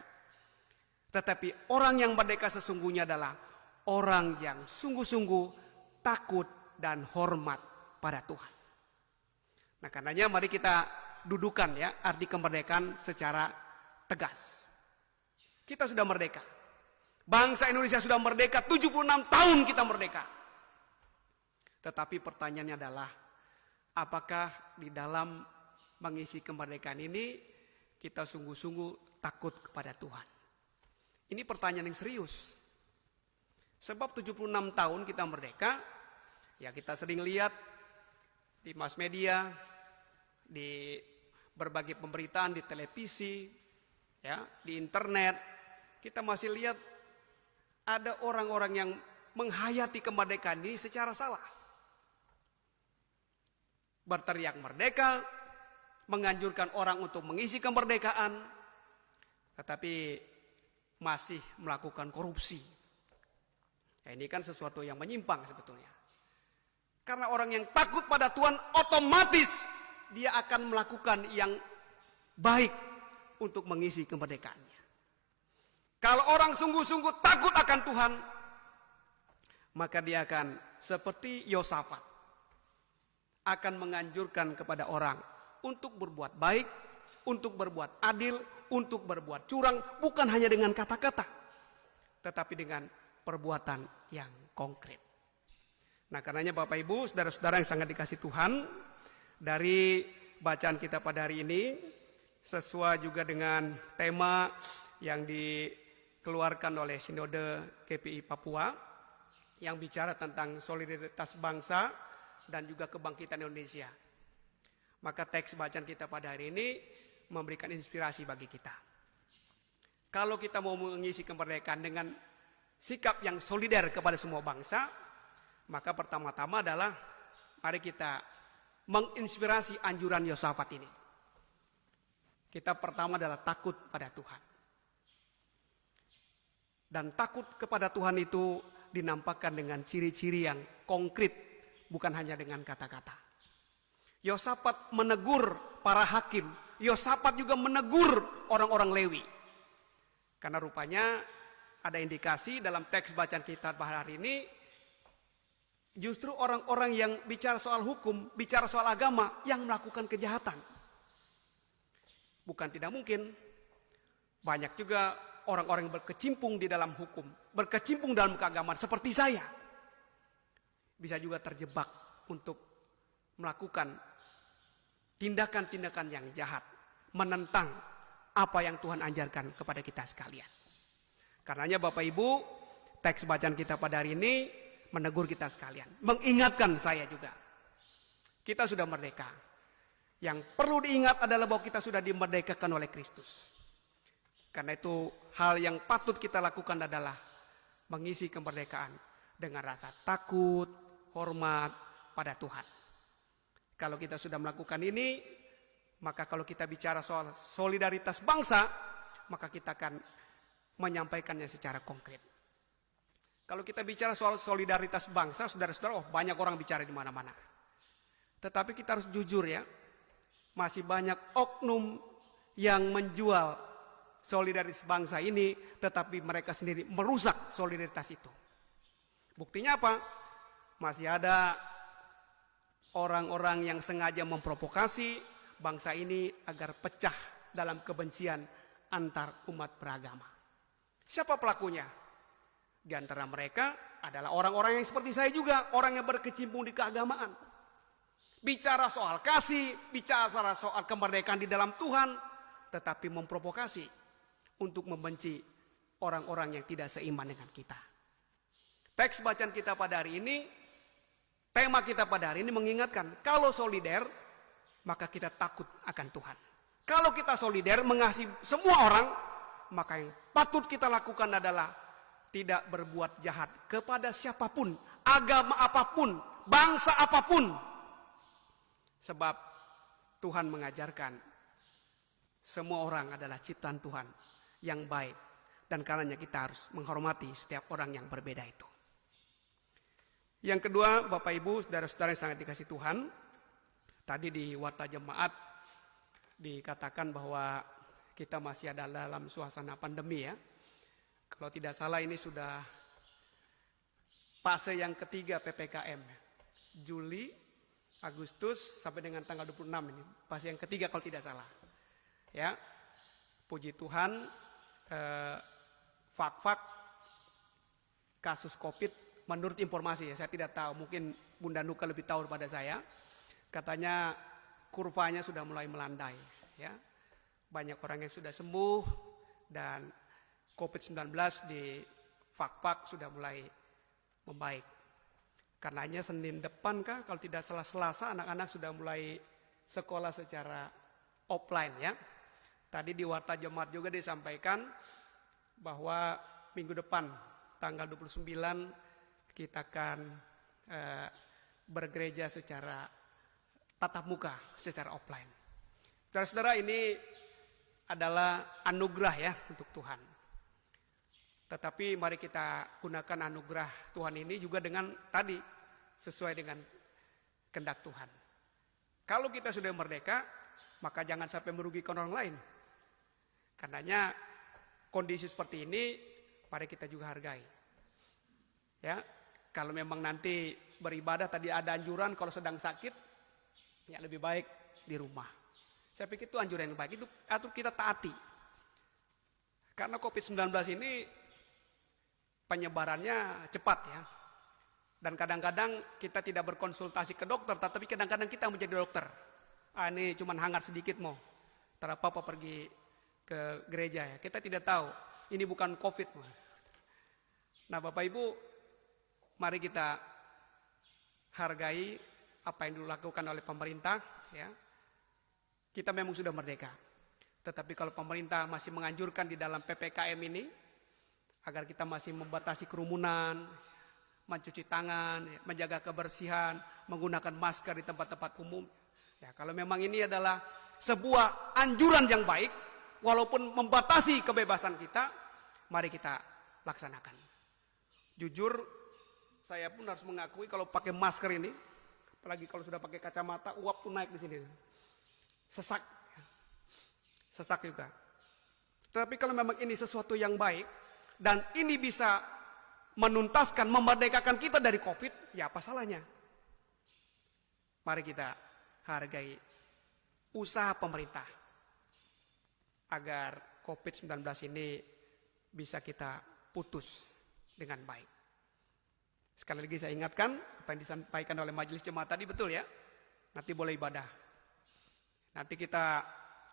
Tetapi orang yang merdeka sesungguhnya adalah orang yang sungguh-sungguh takut dan hormat pada Tuhan. Nah karenanya mari kita dudukan ya arti kemerdekaan secara tegas. Kita sudah merdeka. Bangsa Indonesia sudah merdeka, 76 tahun kita merdeka. Tetapi pertanyaannya adalah, apakah di dalam mengisi kemerdekaan ini kita sungguh-sungguh takut kepada Tuhan? Ini pertanyaan yang serius. Sebab 76 tahun kita merdeka, ya kita sering lihat di mass media, di berbagai pemberitaan, di televisi, ya, di internet, kita masih lihat ada orang-orang yang menghayati kemerdekaan ini secara salah. Berteriak merdeka, menganjurkan orang untuk mengisi kemerdekaan, tetapi masih melakukan korupsi. Ya, ini kan sesuatu yang menyimpang sebetulnya. Karena orang yang takut pada Tuhan otomatis dia akan melakukan yang baik untuk mengisi kemerdekaannya. Kalau orang sungguh-sungguh takut akan Tuhan, maka dia akan seperti Yosafat, akan menganjurkan kepada orang untuk berbuat baik, untuk berbuat adil, untuk berbuat curang, bukan hanya dengan kata-kata, tetapi dengan perbuatan yang konkret. Nah, karenanya Bapak Ibu, saudara-saudara yang sangat dikasih Tuhan, dari bacaan kita pada hari ini sesuai juga dengan tema yang dikeluarkan oleh Sinode GPI Papua yang bicara tentang solidaritas bangsa dan juga kebangkitan Indonesia. Maka teks bacaan kita pada hari ini memberikan inspirasi bagi kita. Kalau kita mau mengisi kemerdekaan dengan sikap yang solider kepada semua bangsa, maka pertama-tama adalah mari kita menginspirasi anjuran Yosafat ini. Kita pertama adalah takut pada Tuhan. Dan takut kepada Tuhan itu dinampakkan dengan ciri-ciri yang konkret, bukan hanya dengan kata-kata. Yosafat menegur para hakim. Yosafat juga menegur orang-orang Lewi. Karena rupanya ada indikasi dalam teks bacaan kita pada hari ini, justru orang-orang yang bicara soal hukum, bicara soal agama, yang melakukan kejahatan. Bukan tidak mungkin, banyak juga orang-orang yang berkecimpung di dalam hukum, berkecimpung dalam keagamaan seperti saya. Bisa juga terjebak untuk melakukan tindakan-tindakan yang jahat, menentang apa yang Tuhan ajarkan kepada kita sekalian. Karenanya Bapak Ibu, teks bacaan kita pada hari ini menegur kita sekalian, mengingatkan saya juga. Kita sudah merdeka. Yang perlu diingat adalah bahwa kita sudah dimerdekakan oleh Kristus. Karena itu hal yang patut kita lakukan adalah mengisi kemerdekaan dengan rasa takut, hormat pada Tuhan. Kalau kita sudah melakukan ini, maka kalau kita bicara soal solidaritas bangsa, maka kita akan menyampaikannya secara konkret. Kalau kita bicara soal solidaritas bangsa, saudara-saudara, banyak orang bicara di mana-mana. Tetapi kita harus jujur ya, masih banyak oknum yang menjual solidaritas bangsa ini, tetapi mereka sendiri merusak solidaritas itu. Buktinya apa? Masih ada orang-orang yang sengaja memprovokasi bangsa ini agar pecah dalam kebencian antar umat beragama. Siapa pelakunya? Di antara mereka adalah orang-orang yang seperti saya juga, orang yang berkecimpung di keagamaan. Bicara soal kasih, bicara soal kemerdekaan di dalam Tuhan, tetapi memprovokasi untuk membenci orang-orang yang tidak seiman dengan kita. Teks bacaan kita pada hari ini, tema kita pada hari ini mengingatkan, kalau solider, maka kita takut akan Tuhan. Kalau kita solider mengasihi semua orang, maka yang patut kita lakukan adalah tidak berbuat jahat kepada siapapun, agama apapun, bangsa apapun. Sebab Tuhan mengajarkan semua orang adalah ciptaan Tuhan yang baik. Dan karenanya kita harus menghormati setiap orang yang berbeda itu. Yang kedua, Bapak Ibu, saudara-saudara yang sangat dikasih Tuhan, tadi di Warta Jemaat dikatakan bahwa kita masih ada dalam suasana pandemi ya. Kalau tidak salah ini sudah fase yang ketiga PPKM. Juli, Agustus sampai dengan tanggal 26 ini. Fase yang ketiga kalau tidak salah. Ya. Puji Tuhan, fak-fak kasus Covid menurut informasi ya, saya tidak tahu, mungkin Bunda Nuka lebih tahu daripada saya. Katanya kurvanya sudah mulai melandai ya. Banyak orang yang sudah sembuh dan COVID-19 di fak-fak sudah mulai membaik. Karenanya Senin depan kalau tidak salah Selasa, anak-anak sudah mulai sekolah secara offline ya. Tadi di Warta Jemaat juga disampaikan bahwa minggu depan tanggal 29 kita akan bergereja secara tatap muka, secara offline. Saudara-saudara, ini adalah anugerah ya untuk Tuhan. Tetapi mari kita gunakan anugerah Tuhan ini juga dengan tadi sesuai dengan kehendak Tuhan. Kalau kita sudah merdeka, maka jangan sampai merugikan orang lain. Karenanya kondisi seperti ini mari kita juga hargai. Ya, kalau memang nanti beribadah tadi ada anjuran kalau sedang sakit, ya lebih baik di rumah. Saya pikir itu anjuran yang baik, itu atau kita taati. Karena COVID-19 ini penyebarannya cepat ya. Dan kadang-kadang kita tidak berkonsultasi ke dokter, tapi kadang-kadang kita menjadi dokter. Ini cuma hangat sedikit mau. Ntar apa pergi ke gereja ya. Kita tidak tahu. Ini bukan COVID. Nah Bapak Ibu, mari kita hargai apa yang dilakukan oleh pemerintah ya. Kita memang sudah merdeka. Tetapi kalau pemerintah masih menganjurkan di dalam PPKM ini agar kita masih membatasi kerumunan, mencuci tangan, menjaga kebersihan, menggunakan masker di tempat-tempat umum. Ya, kalau memang ini adalah sebuah anjuran yang baik, walaupun membatasi kebebasan kita, mari kita laksanakan. Jujur, saya pun harus mengakui kalau pakai masker ini, apalagi kalau sudah pakai kacamata, uap tuh naik di sini. Sesak juga. Tapi kalau memang ini sesuatu yang baik, dan ini bisa menuntaskan, memerdekakan kita dari COVID, ya apa salahnya? Mari kita hargai usaha pemerintah agar COVID-19 ini bisa kita putus dengan baik. Sekali lagi saya ingatkan, apa yang disampaikan oleh majelis jemaat tadi betul ya. Nanti boleh ibadah. Nanti kita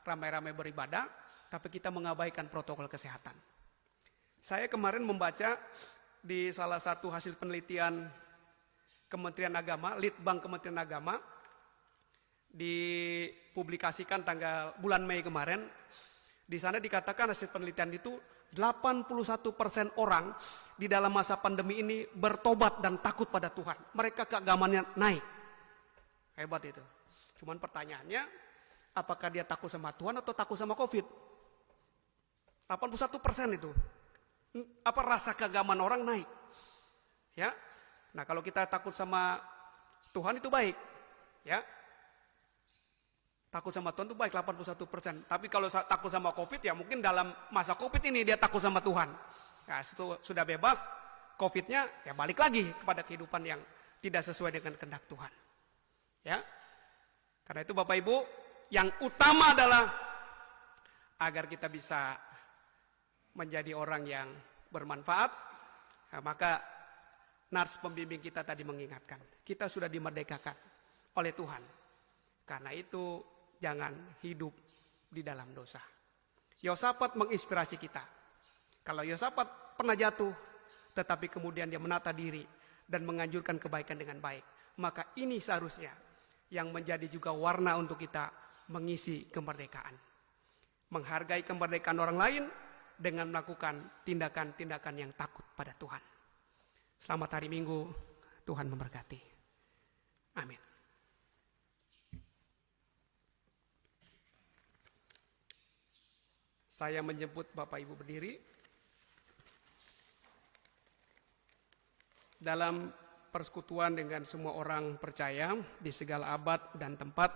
ramai-ramai beribadah, tapi kita mengabaikan protokol kesehatan. Saya kemarin membaca di salah satu hasil penelitian Kementerian Agama, Litbang Kementerian Agama, dipublikasikan bulan Mei kemarin. Di sana dikatakan hasil penelitian itu 81% orang di dalam masa pandemi ini bertobat dan takut pada Tuhan. Mereka keagamannya naik. Hebat itu. Cuman pertanyaannya, apakah dia takut sama Tuhan atau takut sama COVID? 81% itu. Apa rasa keagamaan orang naik? Ya. Nah, kalau kita takut sama Tuhan itu baik. Ya. Takut sama Tuhan itu baik 81%. Tapi kalau takut sama COVID ya mungkin dalam masa COVID ini dia takut sama Tuhan. Ya, sudah bebas COVID-nya ya balik lagi kepada kehidupan yang tidak sesuai dengan kehendak Tuhan. Ya. Karena itu Bapak Ibu, yang utama adalah agar kita bisa menjadi orang yang bermanfaat. Ya, maka nars pembimbing kita tadi mengingatkan, kita sudah dimerdekakan oleh Tuhan. Karena itu jangan hidup di dalam dosa. Yosafat menginspirasi kita. Kalau Yosafat pernah jatuh, tetapi kemudian dia menata diri dan menganjurkan kebaikan dengan baik, maka ini seharusnya yang menjadi juga warna untuk kita mengisi kemerdekaan. Menghargai kemerdekaan orang lain dengan melakukan tindakan-tindakan yang takut pada Tuhan. Selamat hari Minggu, Tuhan memberkati. Amin. Saya menjemput Bapak Ibu berdiri. Dalam persekutuan dengan semua orang percaya di segala abad dan tempat,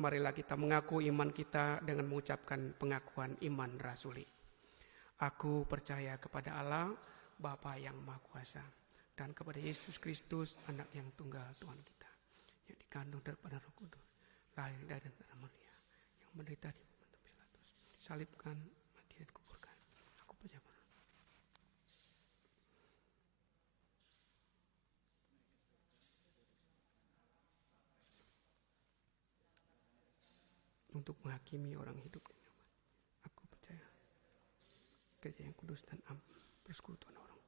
marilah kita mengaku iman kita dengan mengucapkan pengakuan iman rasuli. Aku percaya kepada Allah, Bapa yang Maha Kuasa, dan kepada Yesus Kristus, Anak yang tunggal Tuhan kita, yang dikandung daripada Roh Kudus, lahir dari darah Maria, yang menderita di salibkan, mati dan kuburkan. Aku percaya untuk menghakimi orang hidup dan mati. Aku percaya gereja yang kudus dan persekutuan orang.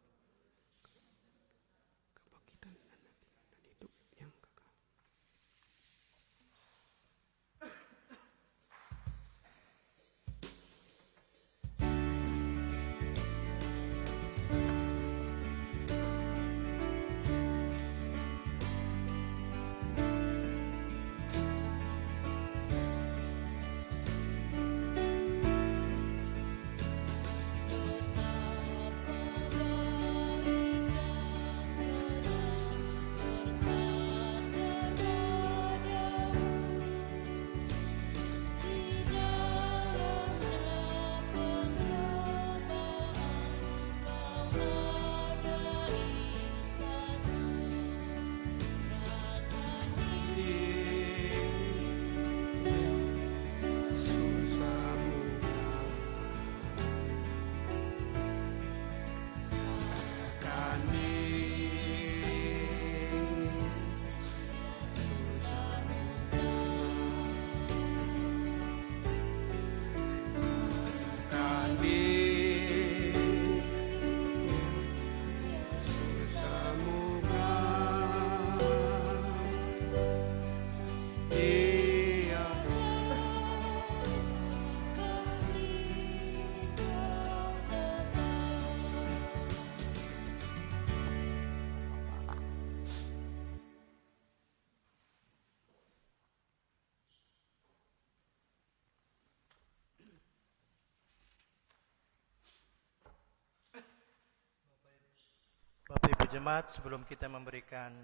jemaat, sebelum kita memberikan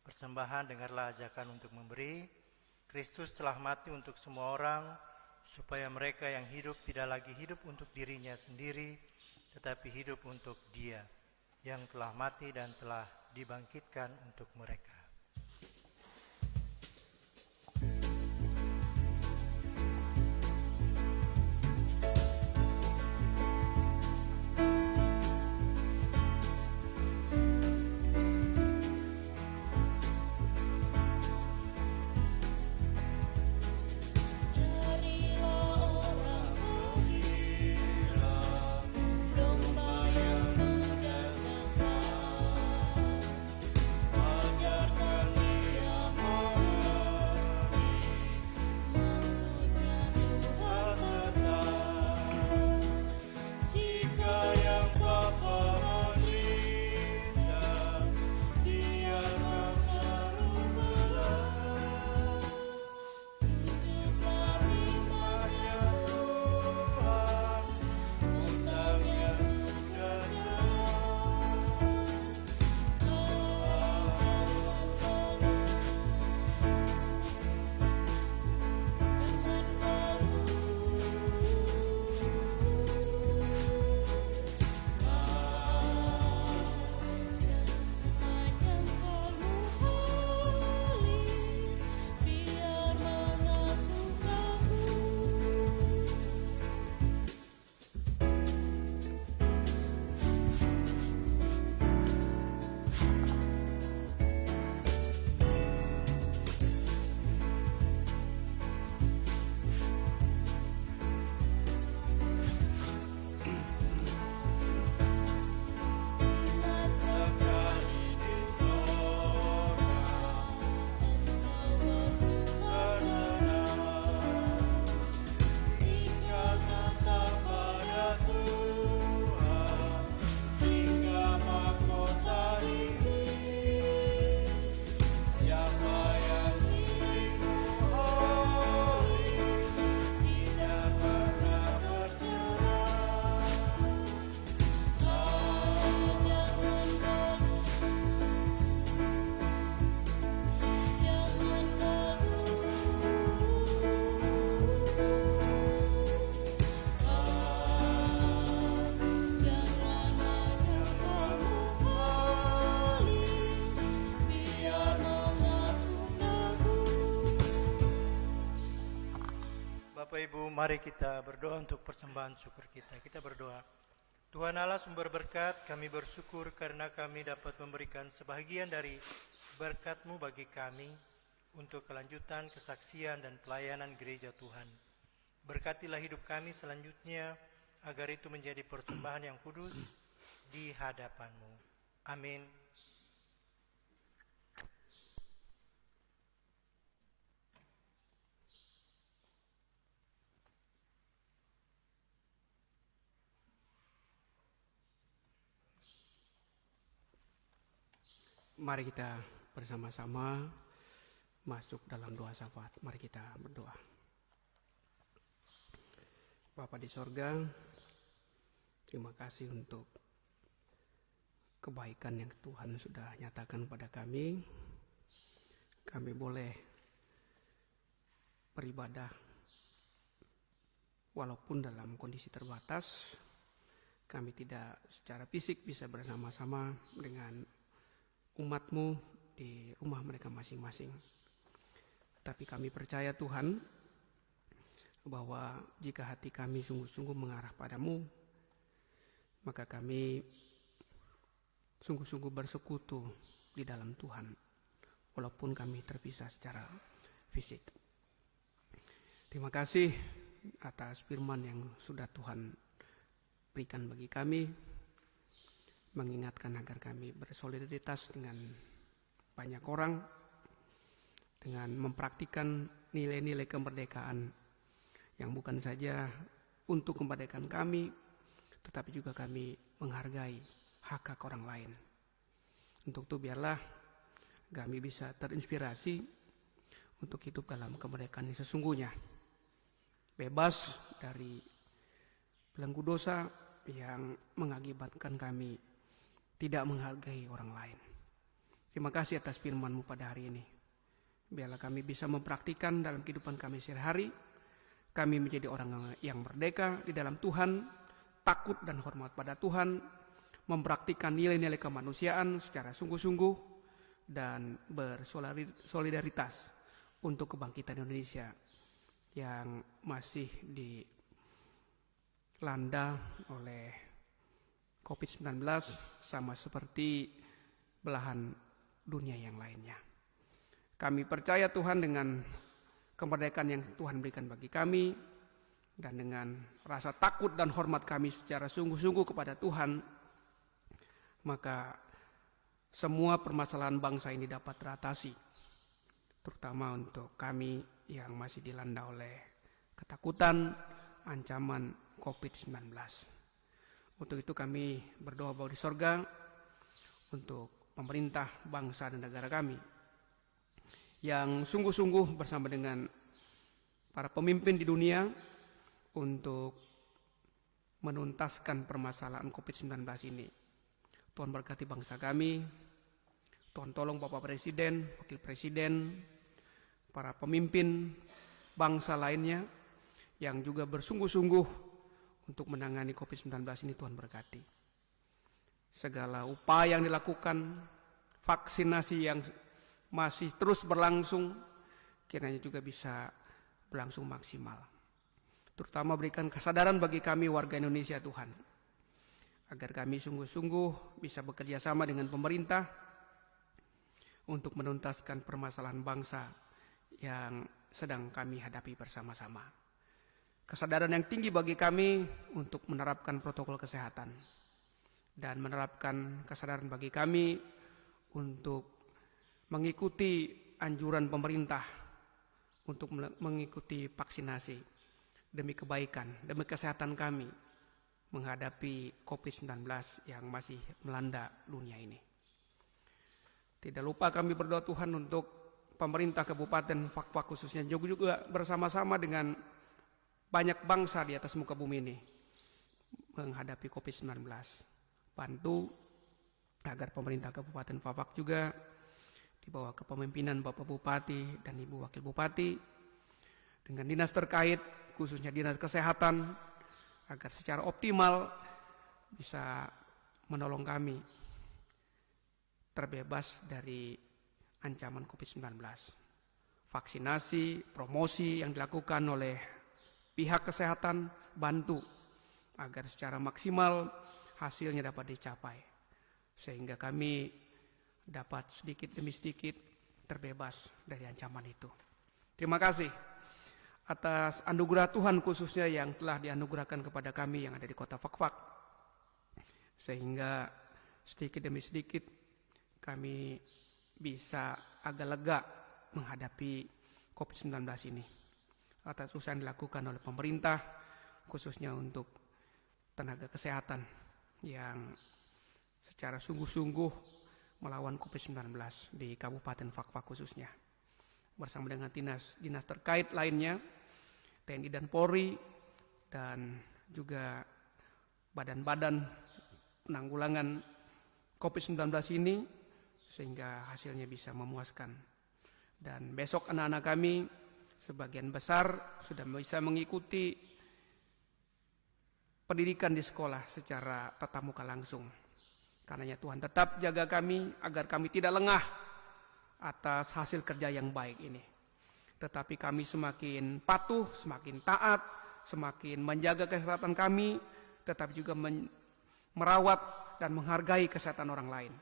persembahan, dengarlah ajakan untuk memberi. Kristus telah mati untuk semua orang, supaya mereka yang hidup tidak lagi hidup untuk dirinya sendiri, tetapi hidup untuk Dia yang telah mati dan telah dibangkitkan untuk mereka. Bapak Ibu, mari kita berdoa untuk persembahan syukur kita. Kita berdoa. Tuhan Allah sumber berkat, kami bersyukur karena kami dapat memberikan sebahagian dari berkat-Mu bagi kami untuk kelanjutan kesaksian dan pelayanan gereja Tuhan. Berkatilah hidup kami selanjutnya, agar itu menjadi persembahan yang kudus di hadapan-Mu. Amin. Mari kita bersama-sama masuk dalam doa syafaat. Mari kita berdoa. Bapa di sorga, terima kasih untuk kebaikan yang Tuhan sudah nyatakan pada kami. Kami boleh beribadah walaupun dalam kondisi terbatas. Kami tidak secara fisik bisa bersama-sama dengan umat-Mu di rumah mereka masing-masing. Tapi kami percaya Tuhan, bahwa jika hati kami sungguh-sungguh mengarah pada-Mu, maka kami sungguh-sungguh bersekutu di dalam Tuhan, walaupun kami terpisah secara fisik. Terima kasih atas firman yang sudah Tuhan berikan bagi kami, mengingatkan agar kami bersolidaritas dengan banyak orang, dengan mempraktikkan nilai-nilai kemerdekaan yang bukan saja untuk kemerdekaan kami, tetapi juga kami menghargai hak-hak orang lain. Untuk itu biarlah kami bisa terinspirasi untuk hidup dalam kemerdekaan yang sesungguhnya, bebas dari belenggu dosa yang mengakibatkan kami tidak menghargai orang lain. Terima kasih atas firman-Mu pada hari ini. Biarlah kami bisa mempraktikkan dalam kehidupan kami sehari-hari. Kami menjadi orang yang merdeka di dalam Tuhan, takut dan hormat pada Tuhan, mempraktikkan nilai-nilai kemanusiaan secara sungguh-sungguh, dan bersolidaritas untuk kebangkitan Indonesia yang masih dilanda oleh COVID-19 sama seperti belahan dunia yang lainnya. Kami percaya Tuhan dengan kemerdekaan yang Tuhan berikan bagi kami, dan dengan rasa takut dan hormat kami secara sungguh-sungguh kepada Tuhan, maka semua permasalahan bangsa ini dapat teratasi, terutama untuk kami yang masih dilanda oleh ketakutan, ancaman COVID-19. Untuk itu kami berdoa Bapa di sorga untuk pemerintah, bangsa dan negara kami yang sungguh-sungguh bersama dengan para pemimpin di dunia untuk menuntaskan permasalahan COVID-19 ini. Tuhan berkati bangsa kami, Tuhan tolong Bapak Presiden, Wakil Presiden, para pemimpin bangsa lainnya yang juga bersungguh-sungguh untuk menangani COVID-19 ini. Tuhan berkati. Segala upaya yang dilakukan, vaksinasi yang masih terus berlangsung, kiranya juga bisa berlangsung maksimal. Terutama berikan kesadaran bagi kami warga Indonesia Tuhan, agar kami sungguh-sungguh bisa bekerja sama dengan pemerintah untuk menuntaskan permasalahan bangsa yang sedang kami hadapi bersama-sama. Kesadaran yang tinggi bagi kami untuk menerapkan protokol kesehatan, dan menerapkan kesadaran bagi kami untuk mengikuti anjuran pemerintah untuk mengikuti vaksinasi demi kebaikan, demi kesehatan kami menghadapi COVID-19 yang masih melanda dunia ini. Tidak lupa kami berdoa Tuhan untuk pemerintah Kabupaten Fak-Fak khususnya juga bersama-sama dengan banyak bangsa di atas muka bumi ini menghadapi COVID-19. Bantu agar pemerintah Kabupaten Fak-Fak juga di bawah kepemimpinan Bapak Bupati dan Ibu Wakil Bupati dengan dinas terkait, khususnya dinas kesehatan, agar secara optimal bisa menolong kami terbebas dari ancaman COVID-19. Vaksinasi, promosi yang dilakukan oleh pihak kesehatan, bantu agar secara maksimal hasilnya dapat dicapai, sehingga kami dapat sedikit demi sedikit terbebas dari ancaman itu. Terima kasih atas anugerah Tuhan khususnya yang telah dianugerahkan kepada kami yang ada di kota Fak-Fak, sehingga sedikit demi sedikit kami bisa agak lega menghadapi COVID-19 ini. Atas usaha yang dilakukan oleh pemerintah, khususnya untuk tenaga kesehatan yang secara sungguh-sungguh melawan COVID-19 di Kabupaten Fak-Fak khususnya. Bersama dengan dinas terkait lainnya, TNI dan Polri, dan juga badan-badan penanggulangan COVID-19 ini, sehingga hasilnya bisa memuaskan. Dan besok anak-anak kami sebagian besar sudah bisa mengikuti pendidikan di sekolah secara tatap muka langsung. Karenanya Tuhan tetap jaga kami agar kami tidak lengah atas hasil kerja yang baik ini. Tetapi kami semakin patuh, semakin taat, semakin menjaga kesehatan kami, tetapi juga merawat dan menghargai kesehatan orang lain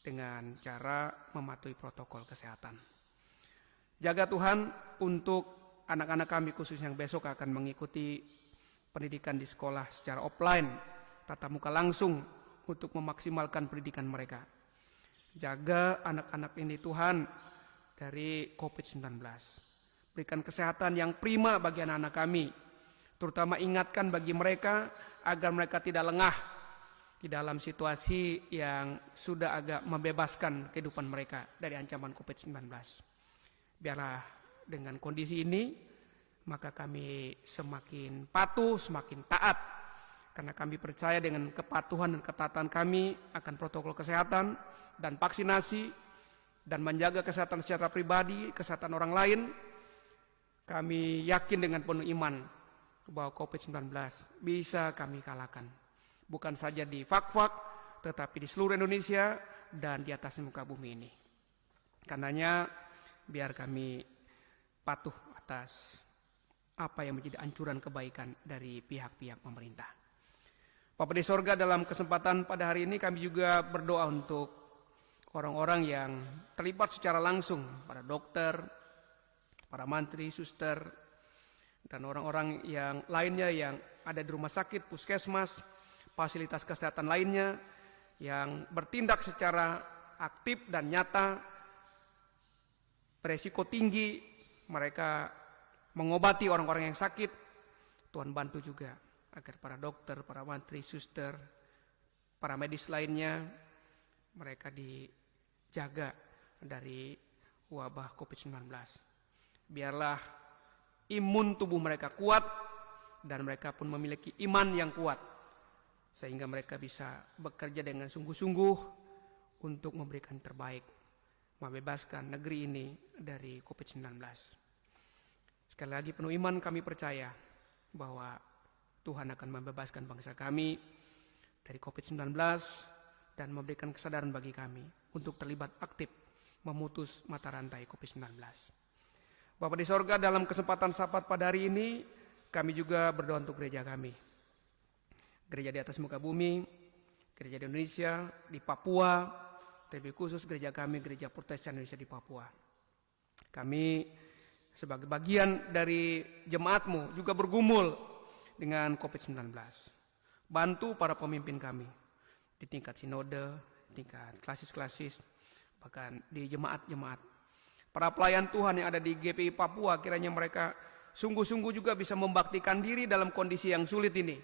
dengan cara mematuhi protokol kesehatan. Jaga Tuhan untuk anak-anak kami khusus yang besok akan mengikuti pendidikan di sekolah secara offline, tatap muka langsung untuk memaksimalkan pendidikan mereka. Jaga anak-anak ini Tuhan dari COVID-19. Berikan kesehatan yang prima bagi anak-anak kami. Terutama ingatkan bagi mereka agar mereka tidak lengah di dalam situasi yang sudah agak membebaskan kehidupan mereka dari ancaman COVID-19. Biarlah dengan kondisi ini, maka kami semakin patuh, semakin taat karena kami percaya dengan kepatuhan dan ketatan kami akan protokol kesehatan dan vaksinasi dan menjaga kesehatan secara pribadi, kesehatan orang lain, kami yakin dengan penuh iman bahwa COVID-19 bisa kami kalahkan. Bukan saja di Fak-Fak, tetapi di seluruh Indonesia dan di atas muka bumi ini. Karenanya biar kami patuh atas apa yang menjadi anjuran kebaikan dari pihak-pihak pemerintah. Bapa di sorga, dalam kesempatan pada hari ini kami juga berdoa untuk orang-orang yang terlibat secara langsung, para dokter, para mantri, suster, dan orang-orang yang lainnya yang ada di rumah sakit, puskesmas, fasilitas kesehatan lainnya, yang bertindak secara aktif dan nyata, beresiko tinggi, mereka mengobati orang-orang yang sakit. Tuhan bantu juga agar para dokter, para mantri, suster, para medis lainnya, mereka dijaga dari wabah COVID-19. Biarlah imun tubuh mereka kuat dan mereka pun memiliki iman yang kuat, sehingga mereka bisa bekerja dengan sungguh-sungguh untuk memberikan terbaik, membebaskan negeri ini dari COVID-19. Sekali lagi penuh iman kami percaya bahwa Tuhan akan membebaskan bangsa kami dari COVID-19 dan memberikan kesadaran bagi kami untuk terlibat aktif memutus mata rantai COVID-19. Bapa di sorga, dalam kesempatan Sabat pada hari ini kami juga berdoa untuk gereja kami. Gereja di atas muka bumi, gereja di Indonesia, di Papua, terlebih khusus gereja kami, Gereja Protestan Indonesia di Papua. Kami sebagai bagian dari jemaat-Mu juga bergumul dengan COVID-19. Bantu para pemimpin kami di tingkat sinode, tingkat klasis-klasis, bahkan di jemaat-jemaat. Para pelayan Tuhan yang ada di GPI Papua, kiranya mereka sungguh-sungguh juga bisa membaktikan diri dalam kondisi yang sulit ini.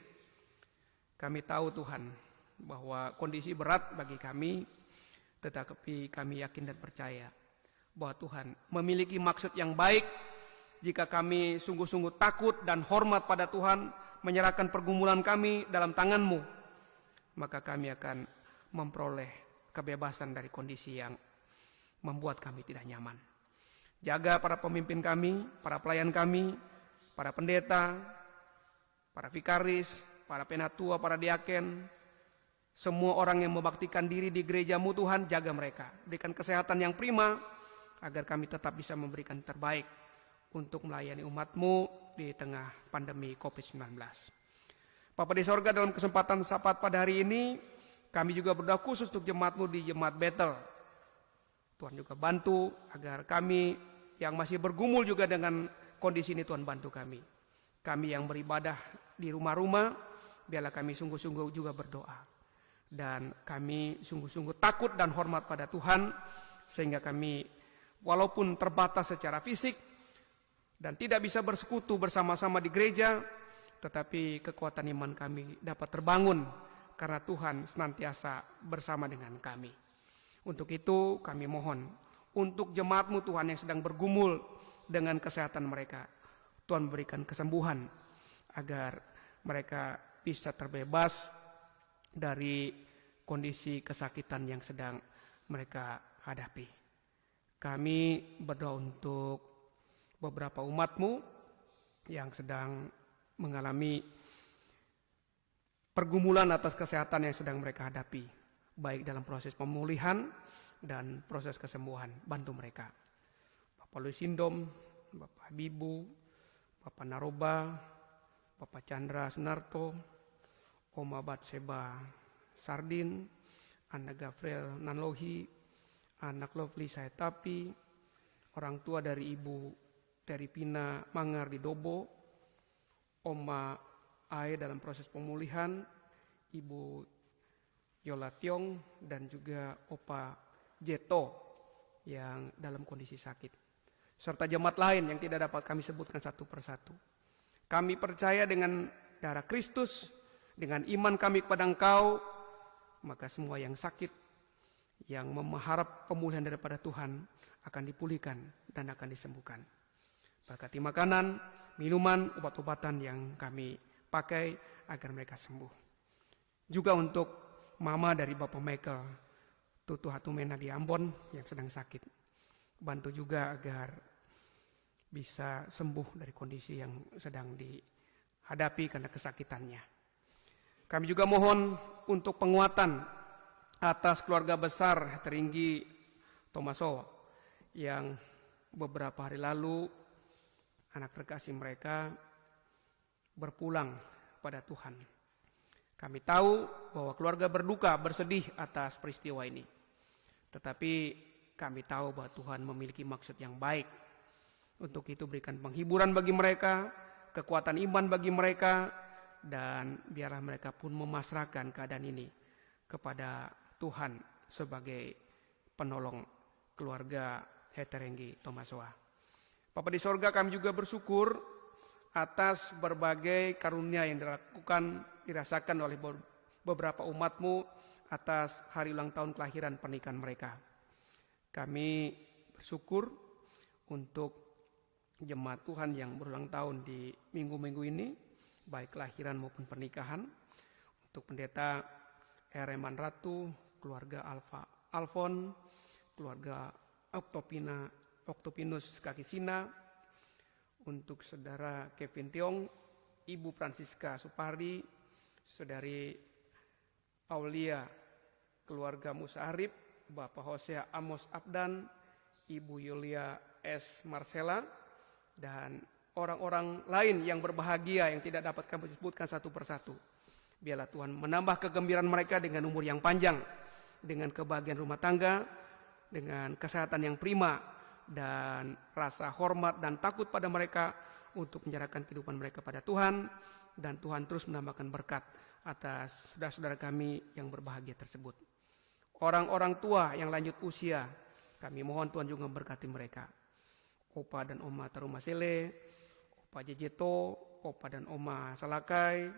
Kami tahu Tuhan bahwa kondisi berat bagi kami, tetapi kami yakin dan percaya bahwa Tuhan memiliki maksud yang baik. Jika kami sungguh-sungguh takut dan hormat pada Tuhan, menyerahkan pergumulan kami dalam tangan-Mu, maka kami akan memperoleh kebebasan dari kondisi yang membuat kami tidak nyaman. Jaga para pemimpin kami, para pelayan kami, para pendeta, para vikaris, para penatua, para diaken, semua orang yang membaktikan diri di gereja-Mu Tuhan, jaga mereka. Berikan kesehatan yang prima, agar kami tetap bisa memberikan terbaik untuk melayani umat-Mu di tengah pandemi COVID-19. Bapa di sorga, dalam kesempatan Sabat pada hari ini, kami juga berdoa khusus untuk jemaat-Mu di Jemaat Bethel. Tuhan juga bantu agar kami yang masih bergumul juga dengan kondisi ini, Tuhan bantu kami. Kami yang beribadah di rumah-rumah, biarlah kami sungguh-sungguh juga berdoa. Dan kami sungguh-sungguh takut dan hormat pada Tuhan, sehingga kami walaupun terbatas secara fisik, dan tidak bisa bersekutu bersama-sama di gereja, tetapi kekuatan iman kami dapat terbangun karena Tuhan senantiasa bersama dengan kami. Untuk itu kami mohon untuk jemaat-Mu Tuhan yang sedang bergumul dengan kesehatan mereka, Tuhan berikan kesembuhan agar mereka bisa terbebas dari kondisi kesakitan yang sedang mereka hadapi. Kami berdoa untuk beberapa umat-Mu yang sedang mengalami pergumulan atas kesehatan yang sedang mereka hadapi, baik dalam proses pemulihan dan proses kesembuhan. Bantu mereka. Bapak Luisindom, Bapak Bibu, Bapak Naroba, Bapak Chandra Sunarto, Oma Batseba Sardin, anak Gabriel Nanlohi, anak Lovely Saetapi, orang tua dari Ibu Teripina Mangar di Dobo, Oma Ae dalam proses pemulihan, Ibu Yola Tiong, dan juga Opa Jeto yang dalam kondisi sakit, serta jemaat lain yang tidak dapat kami sebutkan satu persatu. Kami percaya dengan darah Kristus, dengan iman kami kepada Engkau, maka semua yang sakit, yang mengharap pemulihan daripada Tuhan akan dipulihkan dan akan disembuhkan. Berkati makanan, minuman, obat-obatan yang kami pakai agar mereka sembuh. Juga untuk mama dari Bapak Michael, Tutu Hatumena di Ambon yang sedang sakit. Bantu juga agar bisa sembuh dari kondisi yang sedang dihadapi karena kesakitannya. Kami juga mohon untuk penguatan atas keluarga besar Heteringgi Tomaso yang beberapa hari lalu anak terkasih mereka berpulang pada Tuhan. Kami tahu bahwa keluarga berduka, bersedih atas peristiwa ini. Tetapi kami tahu bahwa Tuhan memiliki maksud yang baik. Untuk itu berikan penghiburan bagi mereka, kekuatan iman bagi mereka, dan biarlah mereka pun memasrahkan keadaan ini kepada Tuhan sebagai penolong keluarga Heteringgi Tomasoa. Bapa di sorga, kami juga bersyukur atas berbagai karunia yang dirasakan oleh beberapa umat-Mu atas hari ulang tahun kelahiran pernikahan mereka. Kami bersyukur untuk jemaat Tuhan yang berulang tahun di minggu-minggu ini, baik kelahiran maupun pernikahan. Untuk pendeta Ereman Ratu, keluarga Alfon, keluarga Octopinus Kakisina, untuk saudara Kevin Tiong, Ibu Francisca Supardi, saudari Aulia, keluarga Musa Arif, Bapak Hosea Amos Abdan, Ibu Yulia S. Marcella, dan orang-orang lain yang berbahagia yang tidak dapat kami sebutkan satu persatu. Biarlah Tuhan menambah kegembiraan mereka dengan umur yang panjang, dengan kebahagiaan rumah tangga, dengan kesehatan yang prima, dan rasa hormat dan takut pada mereka untuk menyerahkan kehidupan mereka pada Tuhan, dan Tuhan terus menambahkan berkat atas saudara-saudara kami yang berbahagia tersebut. Orang-orang tua yang lanjut usia, kami mohon Tuhan juga memberkati mereka. Opa dan Oma Taruma Sele, Opa Jejeto, Opa dan Oma Salakai,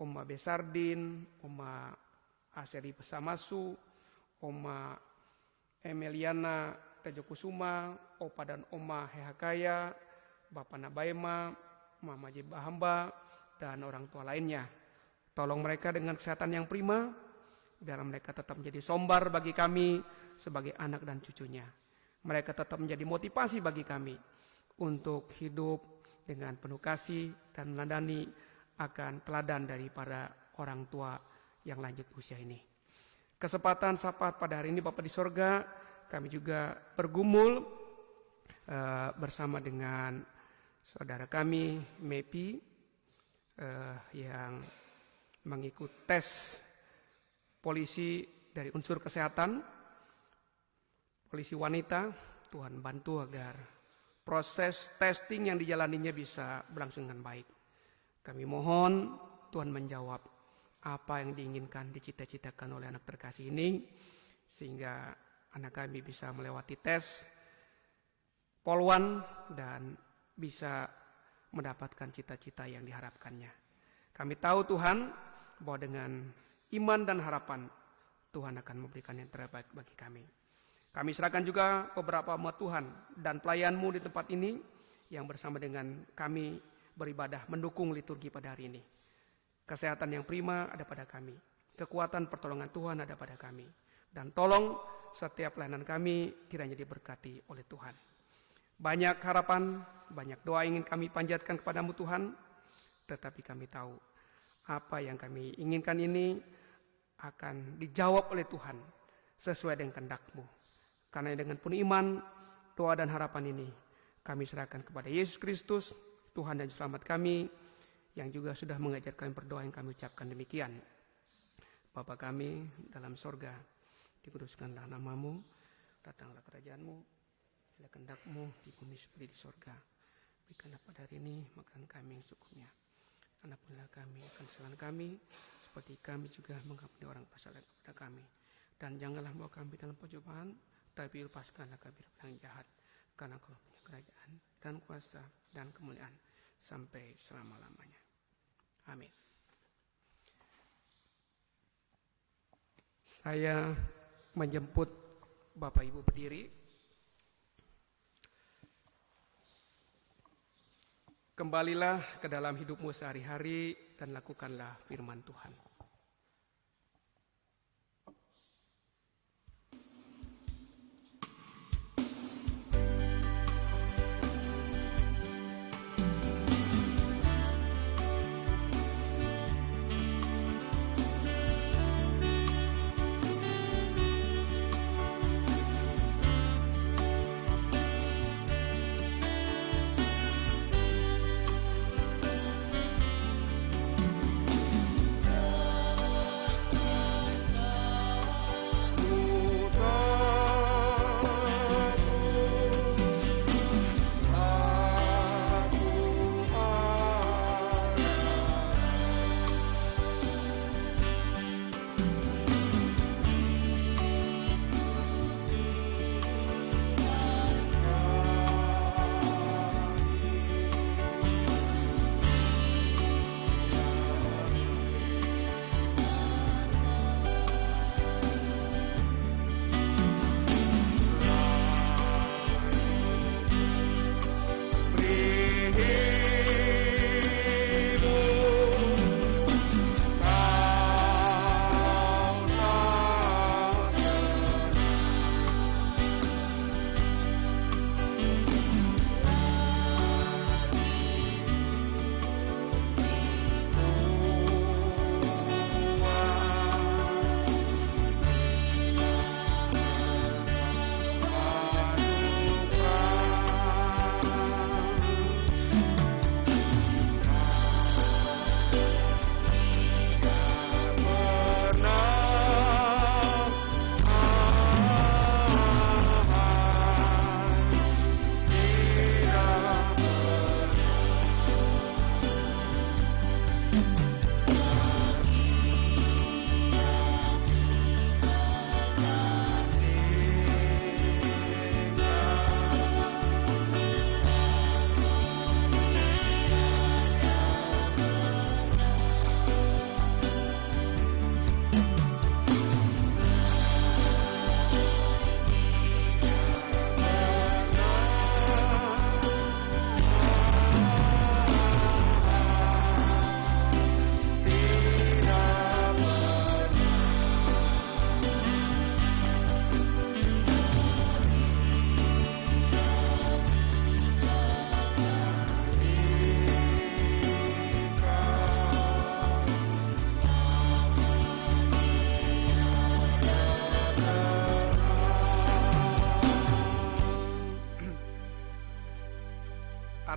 Oma Besardin, Oma Aseri Pesamasu, Oma Emeliana Tejokusuma, Opa dan Oma Hehakaya, Bapak Nabaima, Mama Jebahamba, dan orang tua lainnya. Tolong mereka dengan kesehatan yang prima, biar mereka tetap menjadi sombar bagi kami sebagai anak dan cucunya. Mereka tetap menjadi motivasi bagi kami untuk hidup dengan penuh kasih dan meladani akan teladan dari para orang tua yang lanjut usia ini. Kesempatan sapat pada hari ini Bapa di sorga, kami juga bergumul bersama dengan saudara kami Mepi yang mengikut tes polisi dari unsur kesehatan, polisi wanita. Tuhan bantu agar proses testing yang dijalaninya bisa berlangsung dengan baik. Kami mohon Tuhan menjawab apa yang diinginkan, dicita-citakan oleh anak terkasih ini, sehingga anak kami bisa melewati tes polwan dan bisa mendapatkan cita-cita yang diharapkannya. Kami tahu Tuhan bahwa dengan iman dan harapan Tuhan akan memberikan yang terbaik bagi kami. Kami serahkan juga beberapa umat Tuhan dan pelayan-Mu di tempat ini yang bersama dengan kami beribadah mendukung liturgi pada hari ini. Kesehatan yang prima ada pada kami. Kekuatan pertolongan Tuhan ada pada kami. Dan tolong setiap pelayanan kami kiranya diberkati oleh Tuhan. Banyak harapan, banyak doa ingin kami panjatkan kepadamu Tuhan. Tetapi kami tahu apa yang kami inginkan ini akan dijawab oleh Tuhan sesuai dengan kehendak-Mu. Karena dengan penuh iman, doa dan harapan ini kami serahkan kepada Yesus Kristus, Tuhan dan Selamat kami, yang juga sudah mengajar kami berdoa yang kami ucapkan demikian. Bapa kami dalam sorga, dikuduskanlah nama-Mu, datanglah kerajaan-Mu, bila kehendak-Mu di bumi seperti di sorga. Berikanlah pada hari ini makanan kami yang secukupnya. Ampunilah kami akan kesalahan kami, seperti kami juga mengampuni orang bersalah kepada kami. Dan janganlah bawa kami dalam pencobaan, tapi lepaskanlah kami dari yang jahat. Karena Kau punya kerajaan dan kuasa dan kemuliaan sampai selama-lamanya. Amin. Saya menjemput Bapak Ibu berdiri. Kembalilah ke dalam hidupmu sehari-hari dan lakukanlah firman Tuhan.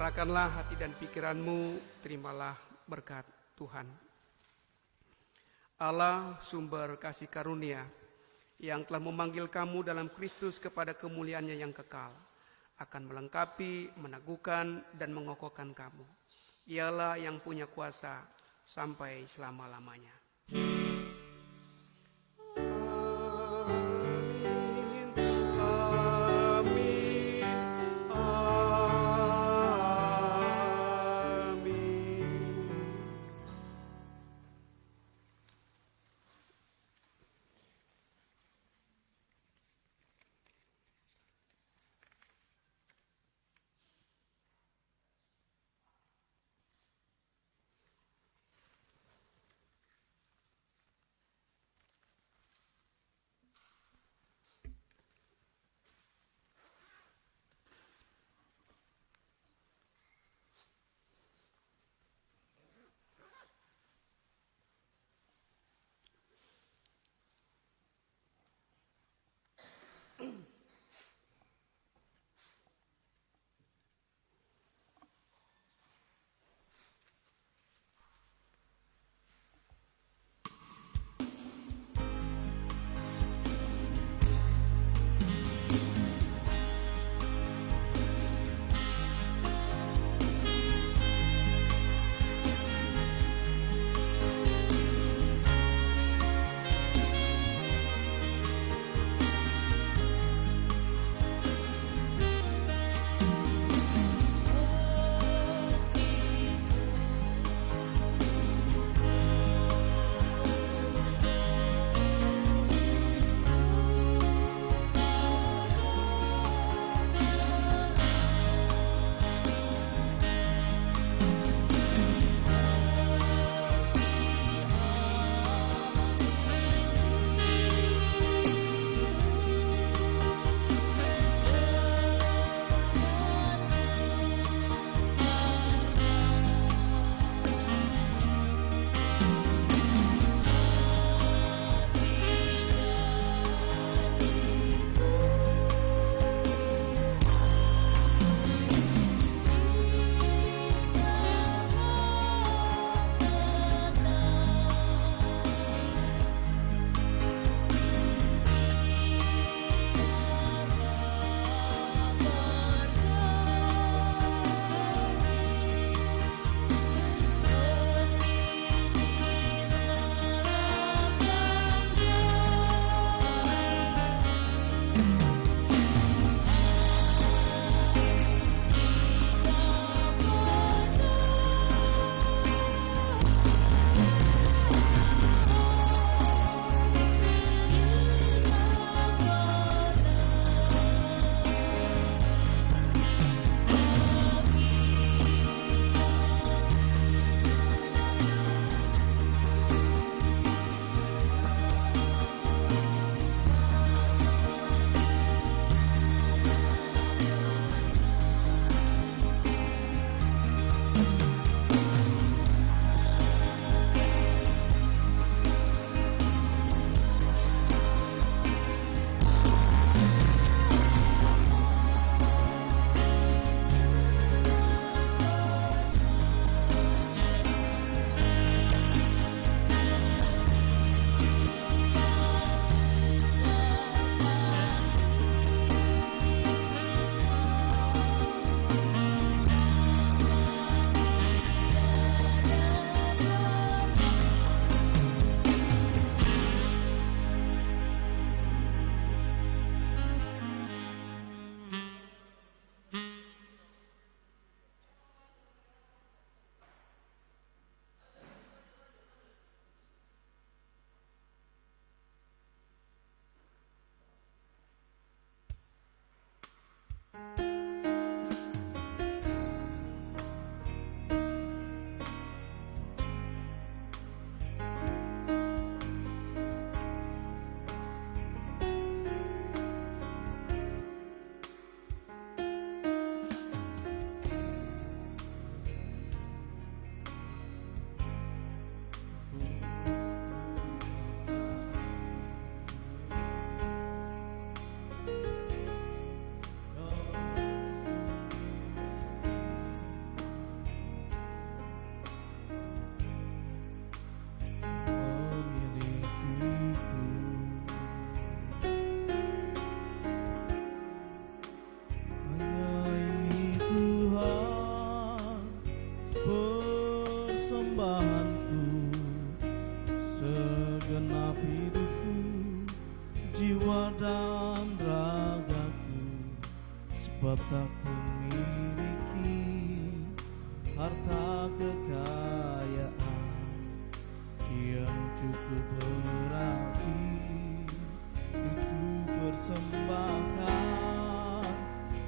Arahkanlah hati dan pikiranmu, terimalah berkat Tuhan. Allah sumber kasih karunia yang telah memanggil kamu dalam Kristus kepada kemuliaannya yang kekal, akan melengkapi, meneguhkan, dan mengokohkan kamu. Ialah yang punya kuasa sampai selama-lamanya. jiwa dan ragaku, sebab tak kumiliki harta kekayaan yang cukup berarti untuk persembahkan.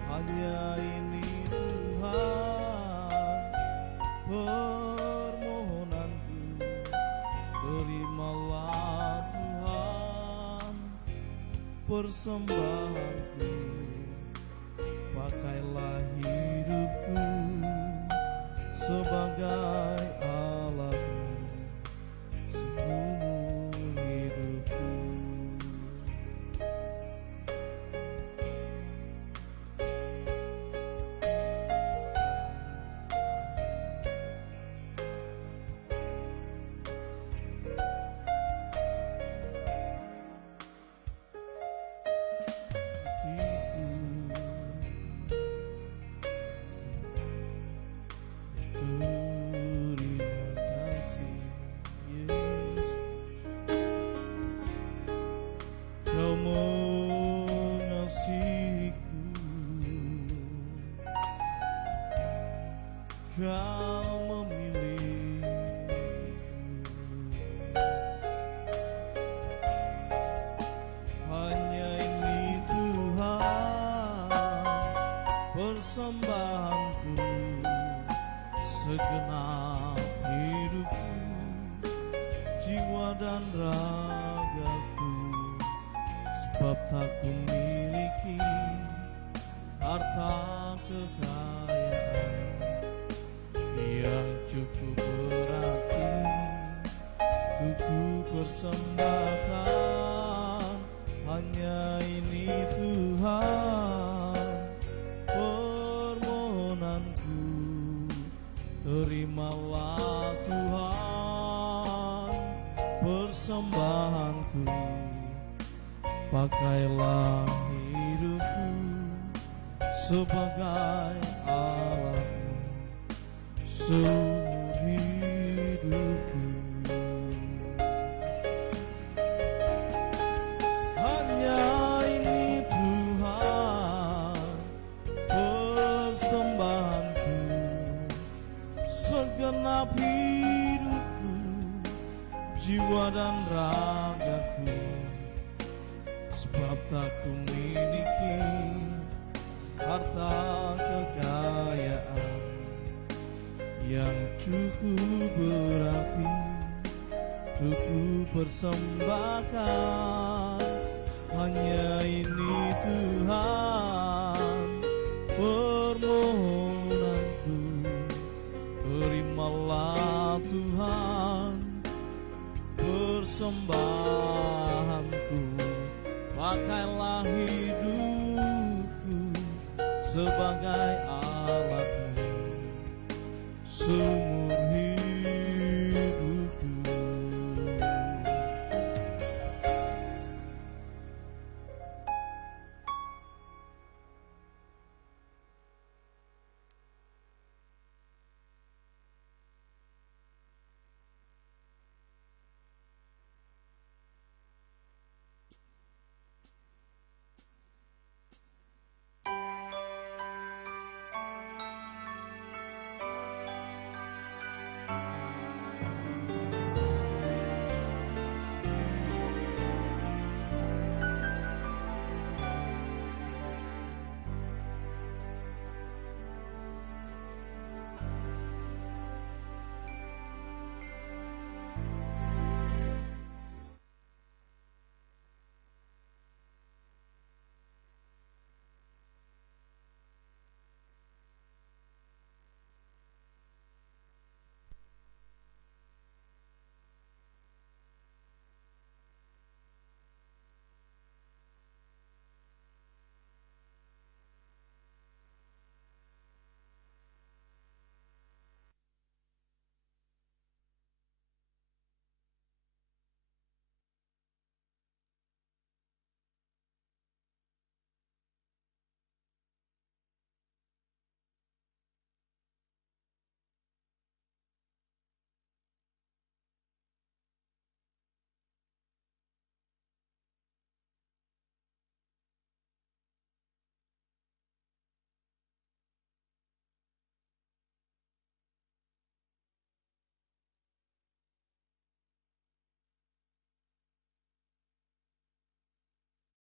Hanya ini Tuhan permohonanku, terimalah Tuhan persembahanku, pakailah hidupku sebagai alatmu seumur hidupku. Kau mengasihiku, Kau memilihku, hanya ini Tuhan persembahanku, segenap hidupku, jiwa dan ragaku, sebab tak kumiliki harta kekayaan yang cukup berarti ku persembahkan. Hanya ini Tuhan permohonanku, terimalah Tuhan persembahanku, pakailah hidupku sebagai alatmu seumur hidupku. Hanya ini Tuhan persembahanku, segenap hidupku, jiwa dan ragaku, sebab tak kumiliki harta kekayaan yang cukup berarti untuk ku persembahkan. Hanya ini Tuhan permohonanku, terimalah Tuhan persembahanku, pakailah hidupku sebagai alatmu